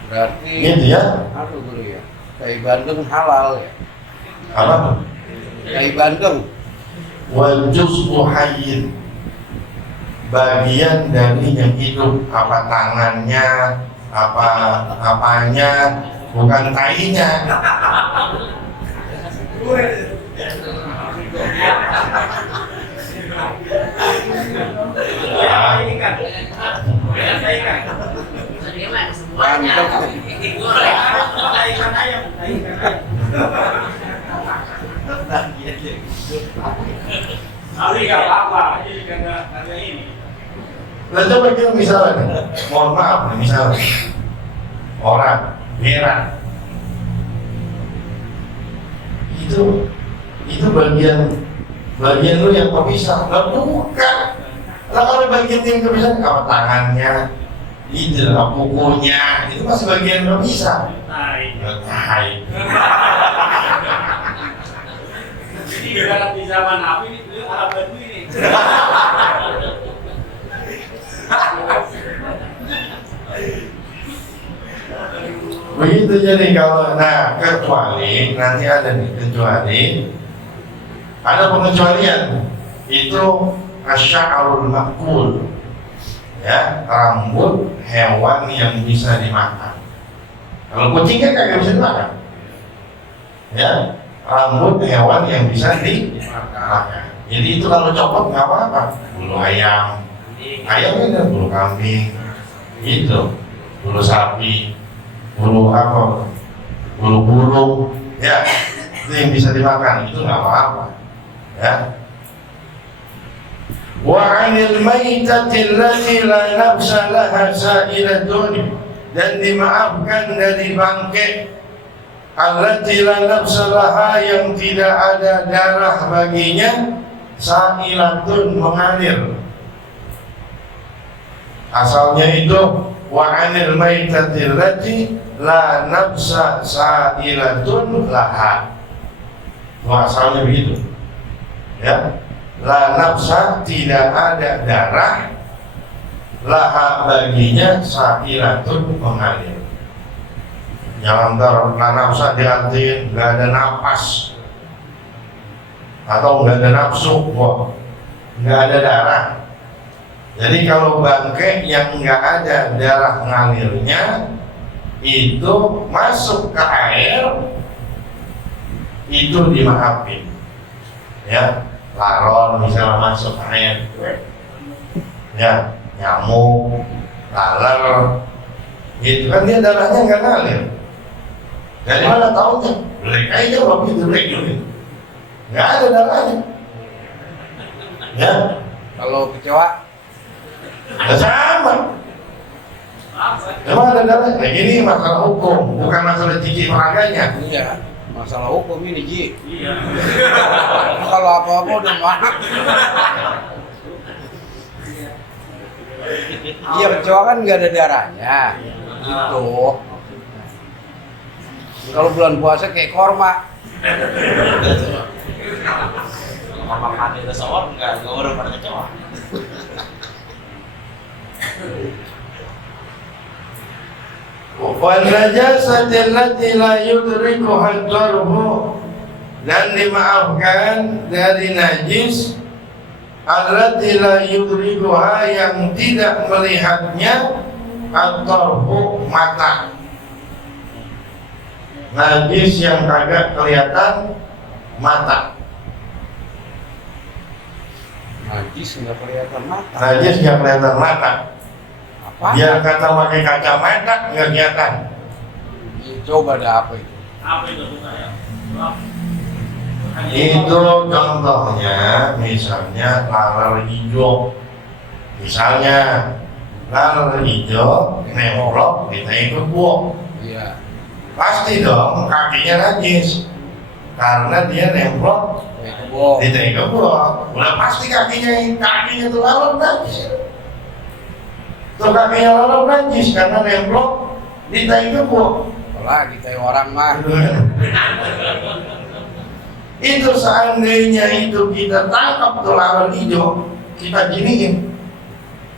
Berarti gitu ya. Aduh dulu ya, kai Bandung halal ya. Apa? Kai Bandung. Wal juz'u hayyin, bagian dari yang hidup, apa tangannya, apa apanya, bukan tainya. Mantap. Tapi nggak apa-apa, ini karena ini. Nah, coba kita misalnya, mohon maaf nih, misalnya orang merah, itu bagian lu yang kepisah, lah bukan. Lah kalau bagian yang kepisah, apa tangannya, itu kukunya, itu masih bagian kepisah. Tai. Ibarat di zaman Nabi ini beliau Arab Badui ini. Begitu jadi kalau kecuali nanti ada nih kecuali ada pengecualian itu asy'arul ma'kul, ya, rambut hewan yang bisa dimakan. Kalau kucing kan kagak bisa dimakan, ya, rambut hewan yang bisa dimakan. Jadi itu kalau copot nggak apa-apa. Bulu ayam itu bulu kambing, itu bulu sapi, bulu apa, bulu burung, ya, itu yang bisa dimakan, itu nggak apa-apa, ya. Wa 'anil maitati allati la nafsa laha sa'ilatun, dan dimaafkan dari bangkai allati la nafsa laha, yang tidak ada darah baginya, sa'ilatun, mengalir. Asalnya itu wa 'anil maitati allati la nafsa sa'ilatun laha. Itu asalnya begitu, ya. La nafsa, tidak ada darah, laha, baginya, sa'ilatun, mengalir. Jangan taruh la nafsa diartiin nggak ada napas atau nggak ada nafsu, wah, nggak ada darah. Jadi kalau bangkai yang nggak ada darah ngalirnya itu masuk ke air, itu dimaafin, ya. Laron misalnya masuk air, ya, nyamuk, laler, itu kan dia darahnya nggak ngalir. Dari mana taunya? Blek aja waktu itu, blek gitu, nggak ada darahnya, ya. Kalau kecewa, Ya sama. Emang ada darah? Nah, ini masalah hukum, bukan masalah cici peraganya. iya, masalah hukum ini Ji. Iya. Kalau apa-apa udah maaf. Iya, kecewa kan nggak ada darahnya, gitu. Kalau bulan puasa kayak korma. Kalau makan itu sahur nggak orang pada kecewa. Wal najasati allati la yudrikuha ad-darbu, dan dimaafkan dari najis allati la yudrikuha, yang tidak melihatnya ad-darbu, mata. Najis yang kagak kelihatan mata. Najis nggak kelihatan mata. Najis nggak kelihatan mata. Apa? Dia kata pakai kacamata nggak kelihatan. Coba ada apa itu? Apa itu saya? Itu contohnya, misalnya laler hijau. Misalnya laler hijau nemplok di tai kebo, Iya. pasti dong kakinya najis karena dia nemplok Kebo. di tai kebo. Udah pasti kakinya itu laler najis. Tuh kakinya laler najis karena nemplok di tai kebo. Apalagi kayak orang mah. Itu seandainya itu kita tangkap tuh laler hijau, kita giniin,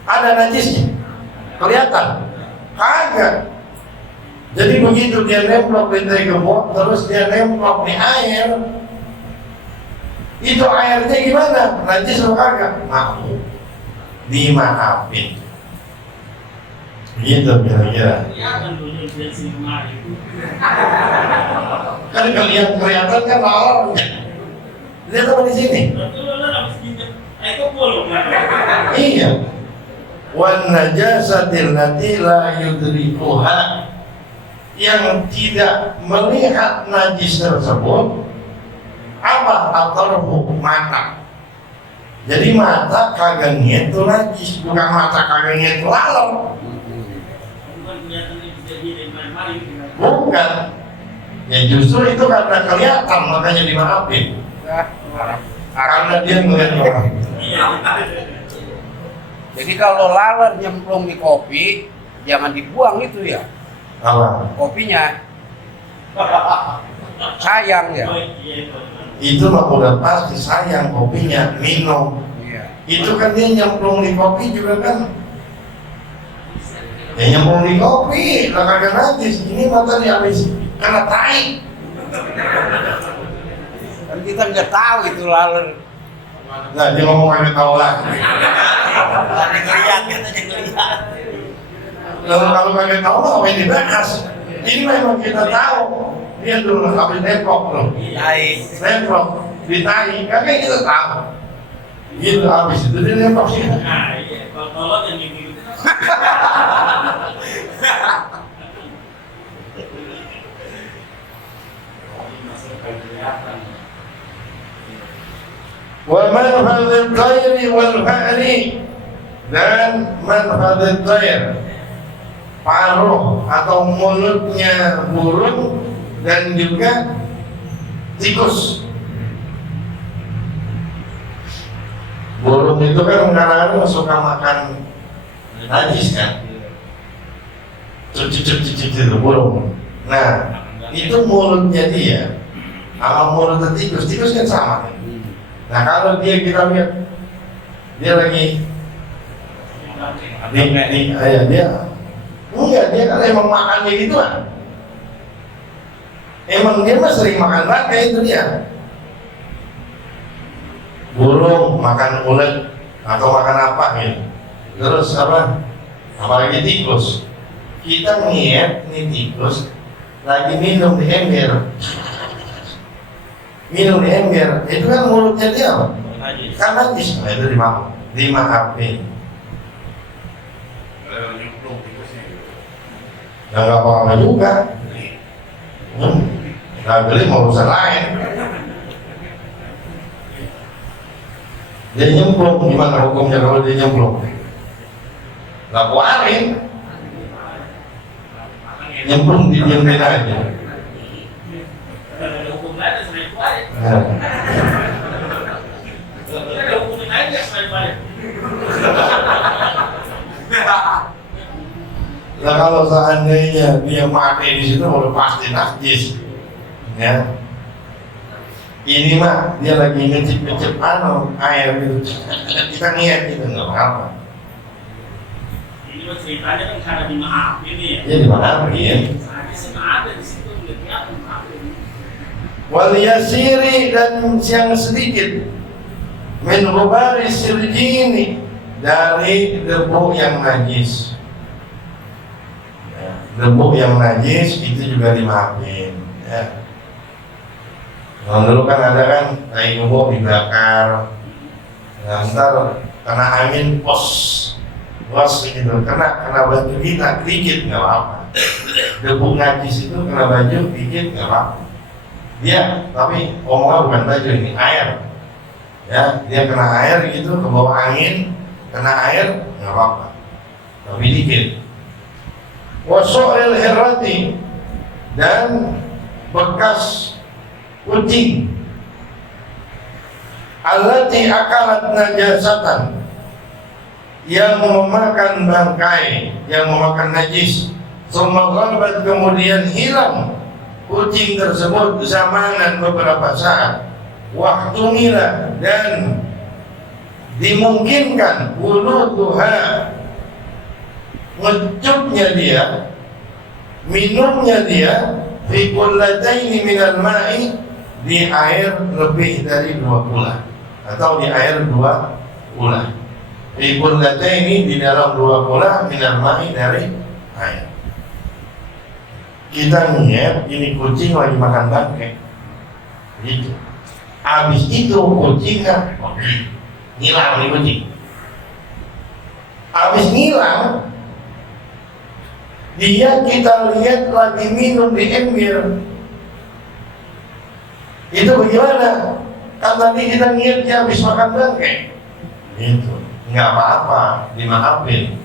ada najisnya, kelihatan? Kagak. Jadi begitu dia nemplok di tai kebo, terus dia nemplok di air, itu airnya gimana? Najis atau kagak? Maaf, dimaafin. Begitu kira-kira. Kelihatan dulu dari sini kemarin. Kan kelihatan kan lalernya. Lihat apa di sini? Betul lah, habis gitu. Itu bolong. Iya. Wan najasatil lati la yudrikuha, yang tidak melihat najis tersebut apa? Atarhu, mata. Jadi mata kagak ngeliat itu najis, bukan mata kagak ngeliat itu laler. Bukan kelihatan itu jadi dari main-main. Bukan. Ya justru itu karena kelihatan makanya dimaafin. Karena dia ngeliat orang. Jadi kalau laler nyemplung di kopi, jangan dibuang itu ya, Apa? kopinya. Sayang ya. Oh iya itu. itu mah udah pasti sayang kopinya, minum. Iya. Itu kan dia nyemplung di kopi juga kan. Ya nyemplung di kopi, lah kagak najis. Ini mah tadi habis kena tai. Kan kita nggak tahu itu laler. Nah dia ngomong kagak tahu lagi. Tadi ngeliat, katanya ngeliat. Lalu kalau kagak tahu mah apa yang dibahas? Ini memang kita tahu. Dia dulu habis Depok tuh. Baik. Depok di tai, kagak kita tahu. Gitu habis itu dia Depok sih. Nah, iya. Kalau yang gitu. Wa manfadul tayri wal fa'ri, dan manfadul tayr, paruh atau mulutnya burung dan juga tikus. Burung itu kan kadang-kadang suka makan najis kan, cucuk itu burung. Nah itu mulutnya dia sama mulut tikus kan sama. Nah kalau kita lihat dia lagi dia kan emang makannya gitu kan, emang dia mah sering makan bangkai, itu dia. Burung makan ulet atau makan apa gitu. Terus apa? Apalagi tikus. Kita ngeliat nih tikus lagi minum di ember. Minum di ember, itu kan mulutnya dia apa? Kan najis. Nah itu dimaafin. Kalau nyemplung tikusnya gitu. Ya nggak apa-apa juga. Nggak beli mau urusan lain. Dia nyemplung, gimana hukumnya kalau dia nyemplung? Nggak keluarin. Nyemplung didiamin aja. Ada hukum lain selain balik. Nah. Ada hukum lain selain balik. Nah kalau seandainya dia mati di situ udah pasti najis, ya. Ini mah dia lagi ngecip-ngecip air gitu, kita niat gitu nggak apa. Ini mah ceritanya kan karena dimaafin nih ya. Ya dimaafin. Saya sih nggak ada di situ lihat maafin. Wal yasiri, dan yang sedikit, min rubari sirjini, dari debu yang najis. Debu yang najis itu juga dimaafin, ya. Nah, dulu kan ada kan tai kerbau dibakar, nah, ntar kena angin pos gitu, kena baju kita dikit nggak apa-apa. Debu najis itu kena baju dikit nggak apa-apa. Dia tapi omongnya bukan baju, ini air, ya. Dia kena air gitu, ke bawah angin, kena air nggak apa-apa, tapi dikit. Wasoil herati, dan bekas kucing allati akalat najasatan, yang memakan bangkai, yang memakan najis, summa kemudian hilang kucing tersebut zamanan beberapa saat, waktu mila, dan dimungkinkan wuluduha, ngecupnya dia, minumnya dia, fi kullataini minal ma'i, di air lebih dari 2 bulan atau di air 2 bulan. Fi kullataini, di dalam 2 bulan, minal ma'i, dari air. Kita ngeliat ini kucing lagi makan bangkai gitu. Habis itu kucingnya ngilang nih kucing. Habis ngilang, dia kita lihat lagi minum di ember. Itu bagaimana? Kan tadi kita lihat dia habis makan bangkai. Itu nggak apa-apa, dimaafin.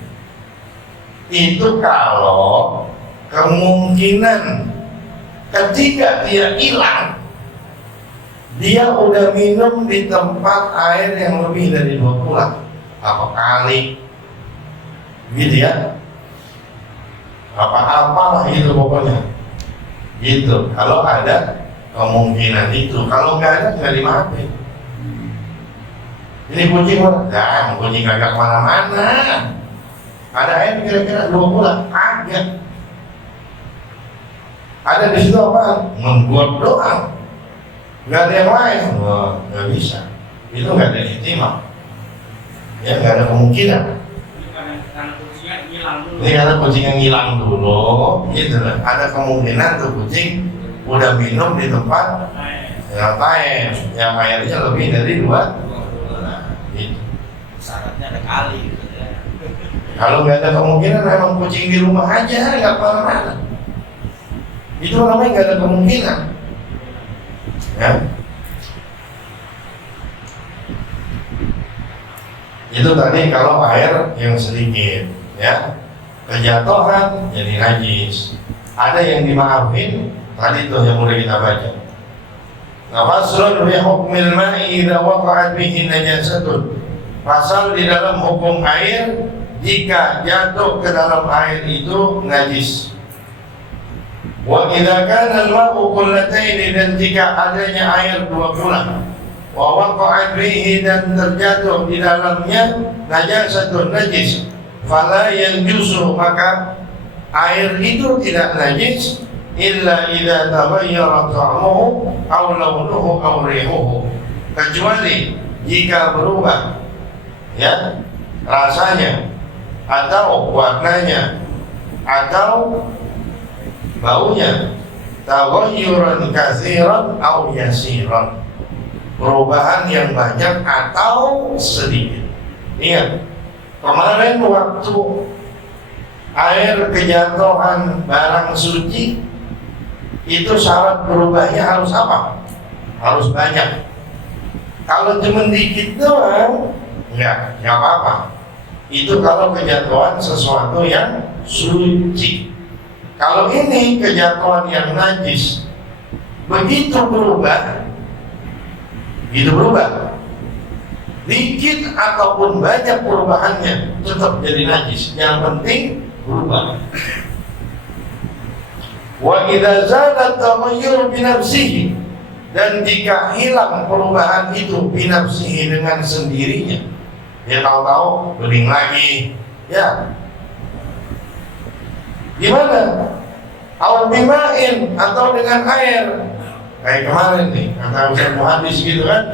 Itu kalau kemungkinan ketika dia hilang, dia udah minum di tempat air yang lebih dari 2 bulan, apa kali, gitu ya. Apa-apalah itu pokoknya gitu. Kalau ada kemungkinan itu. Kalau nggak ada nggak dimaafin. Ini kucing mana? Kucing kagak kemana-mana. Ada air kira-kira 2 bulan? Agak. Ada di situ apa? Membuat doa. Nggak ada yang lain. Wah, nggak bisa. Itu nggak ada ihtimal. Ya, nggak ada kemungkinan. Karena kucingnya hilang dulu. Ini karena kucing yang hilang dulu, gitu lah. Ada kemungkinan tuh kucing udah minum di tempat yang lain, yang airnya lebih dari 2. Nah, gitu. Syaratnya ada kali gitu ya. Kalau nggak ada kemungkinan, memang kucing di rumah aja, nggak kemana-mana. Itu namanya nggak ada kemungkinan. Ya. Itu tadi kalau air yang sedikit, ya, kejatuhan jadi najis. Ada yang dimaafin, tadi itu yang mulai kita baca. Faslun fi hukmil ma'i idza waqa'at bihi najasatun. Pasal di dalam hukum air jika jatuh ke dalam air itu najis. Wa idza kana al-ma'u qullatayn, dan jika adanya air 2 bulan. Wa waqa'at bihi, dan terjatuh di dalamnya najasatun najis. Fala yanjusu, maka air itu tidak najis illa idza taghayyara ta'muhu aw launuhu aw rihuhu, kecuali jika berubah ya rasanya atau warnanya atau baunya, taghayyuran katsiran aw yasiran, perubahan yang banyak atau sedikit. Ingat, kemarin waktu air kejatuhan barang suci itu syarat berubahnya harus apa? Harus banyak. Kalau cuma dikit doang, enggak apa-apa. Itu kalau kejatuhan sesuatu yang suci. Kalau ini kejatuhan yang najis, begitu berubah, dikit ataupun banyak perubahannya tetap jadi najis. Yang penting berubah. Wa idza zala taghayyur bi nafsihi, dan jika hilang perubahan itu bi nafsihi, dengan sendirinya, dia tahu-tahu bening lagi, ya gimana? Au bima'in, atau dengan air, kayak kemarin nih kata Ustaz Muhaddis gitu kan,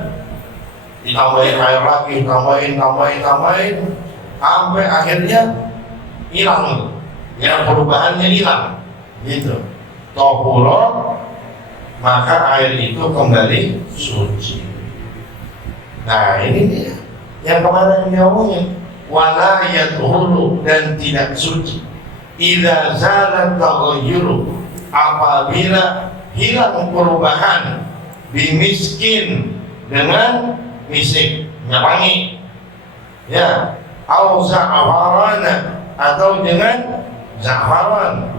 ditambahin air lagi, tambahin sampai akhirnya hilang, ya perubahannya hilang gitu. Tahura, maka air itu kembali suci. Nah ini dia yang kemarin dia omongin, wala yadhuru, dan tidak suci idza zalat taghayyuru, apabila hilang perubahan, bimiskin, dengan misik, wangi, ya, au za'farana, atau dengan za'faran,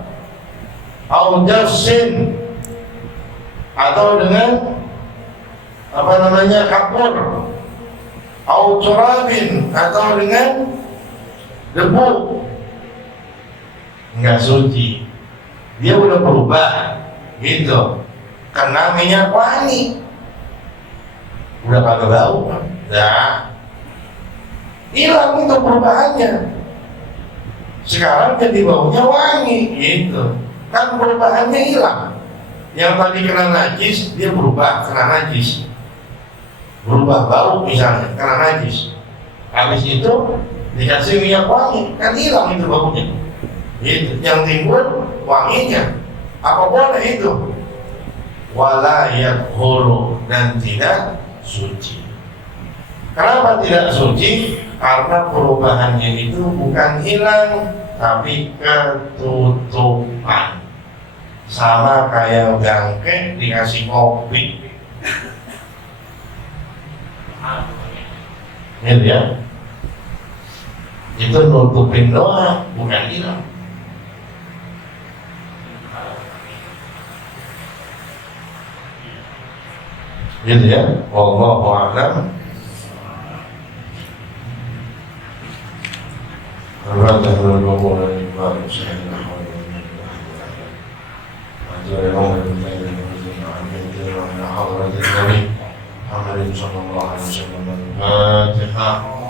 au jasin, atau dengan apa namanya, kapur, au turabin, atau dengan debu, enggak suci. Dia udah berubah gitu, kena minyak wangi, udah kagak bau, nah hilang itu perubahannya. Sekarang jadi baunya wangi gitu, kan perubahannya hilang. Yang tadi kena najis, dia berubah kena najis, berubah bau misalnya, kena najis. Habis itu dikasih minyak wangi, kan hilang itu baunya gitu. Yang timbul wanginya. Apa boleh itu? Wala yadhuru, dan tidak suci. Kenapa tidak suci? Karena perubahannya itu bukan hilang, tapi ketutupan. Sama kayak bangke dikasih kopi, gitu ya. Itu nutupin doang, bukan hilang. Gitu ya. Wallahu a'lam. sallallahu alaihi wasallam. Al-Fatihah.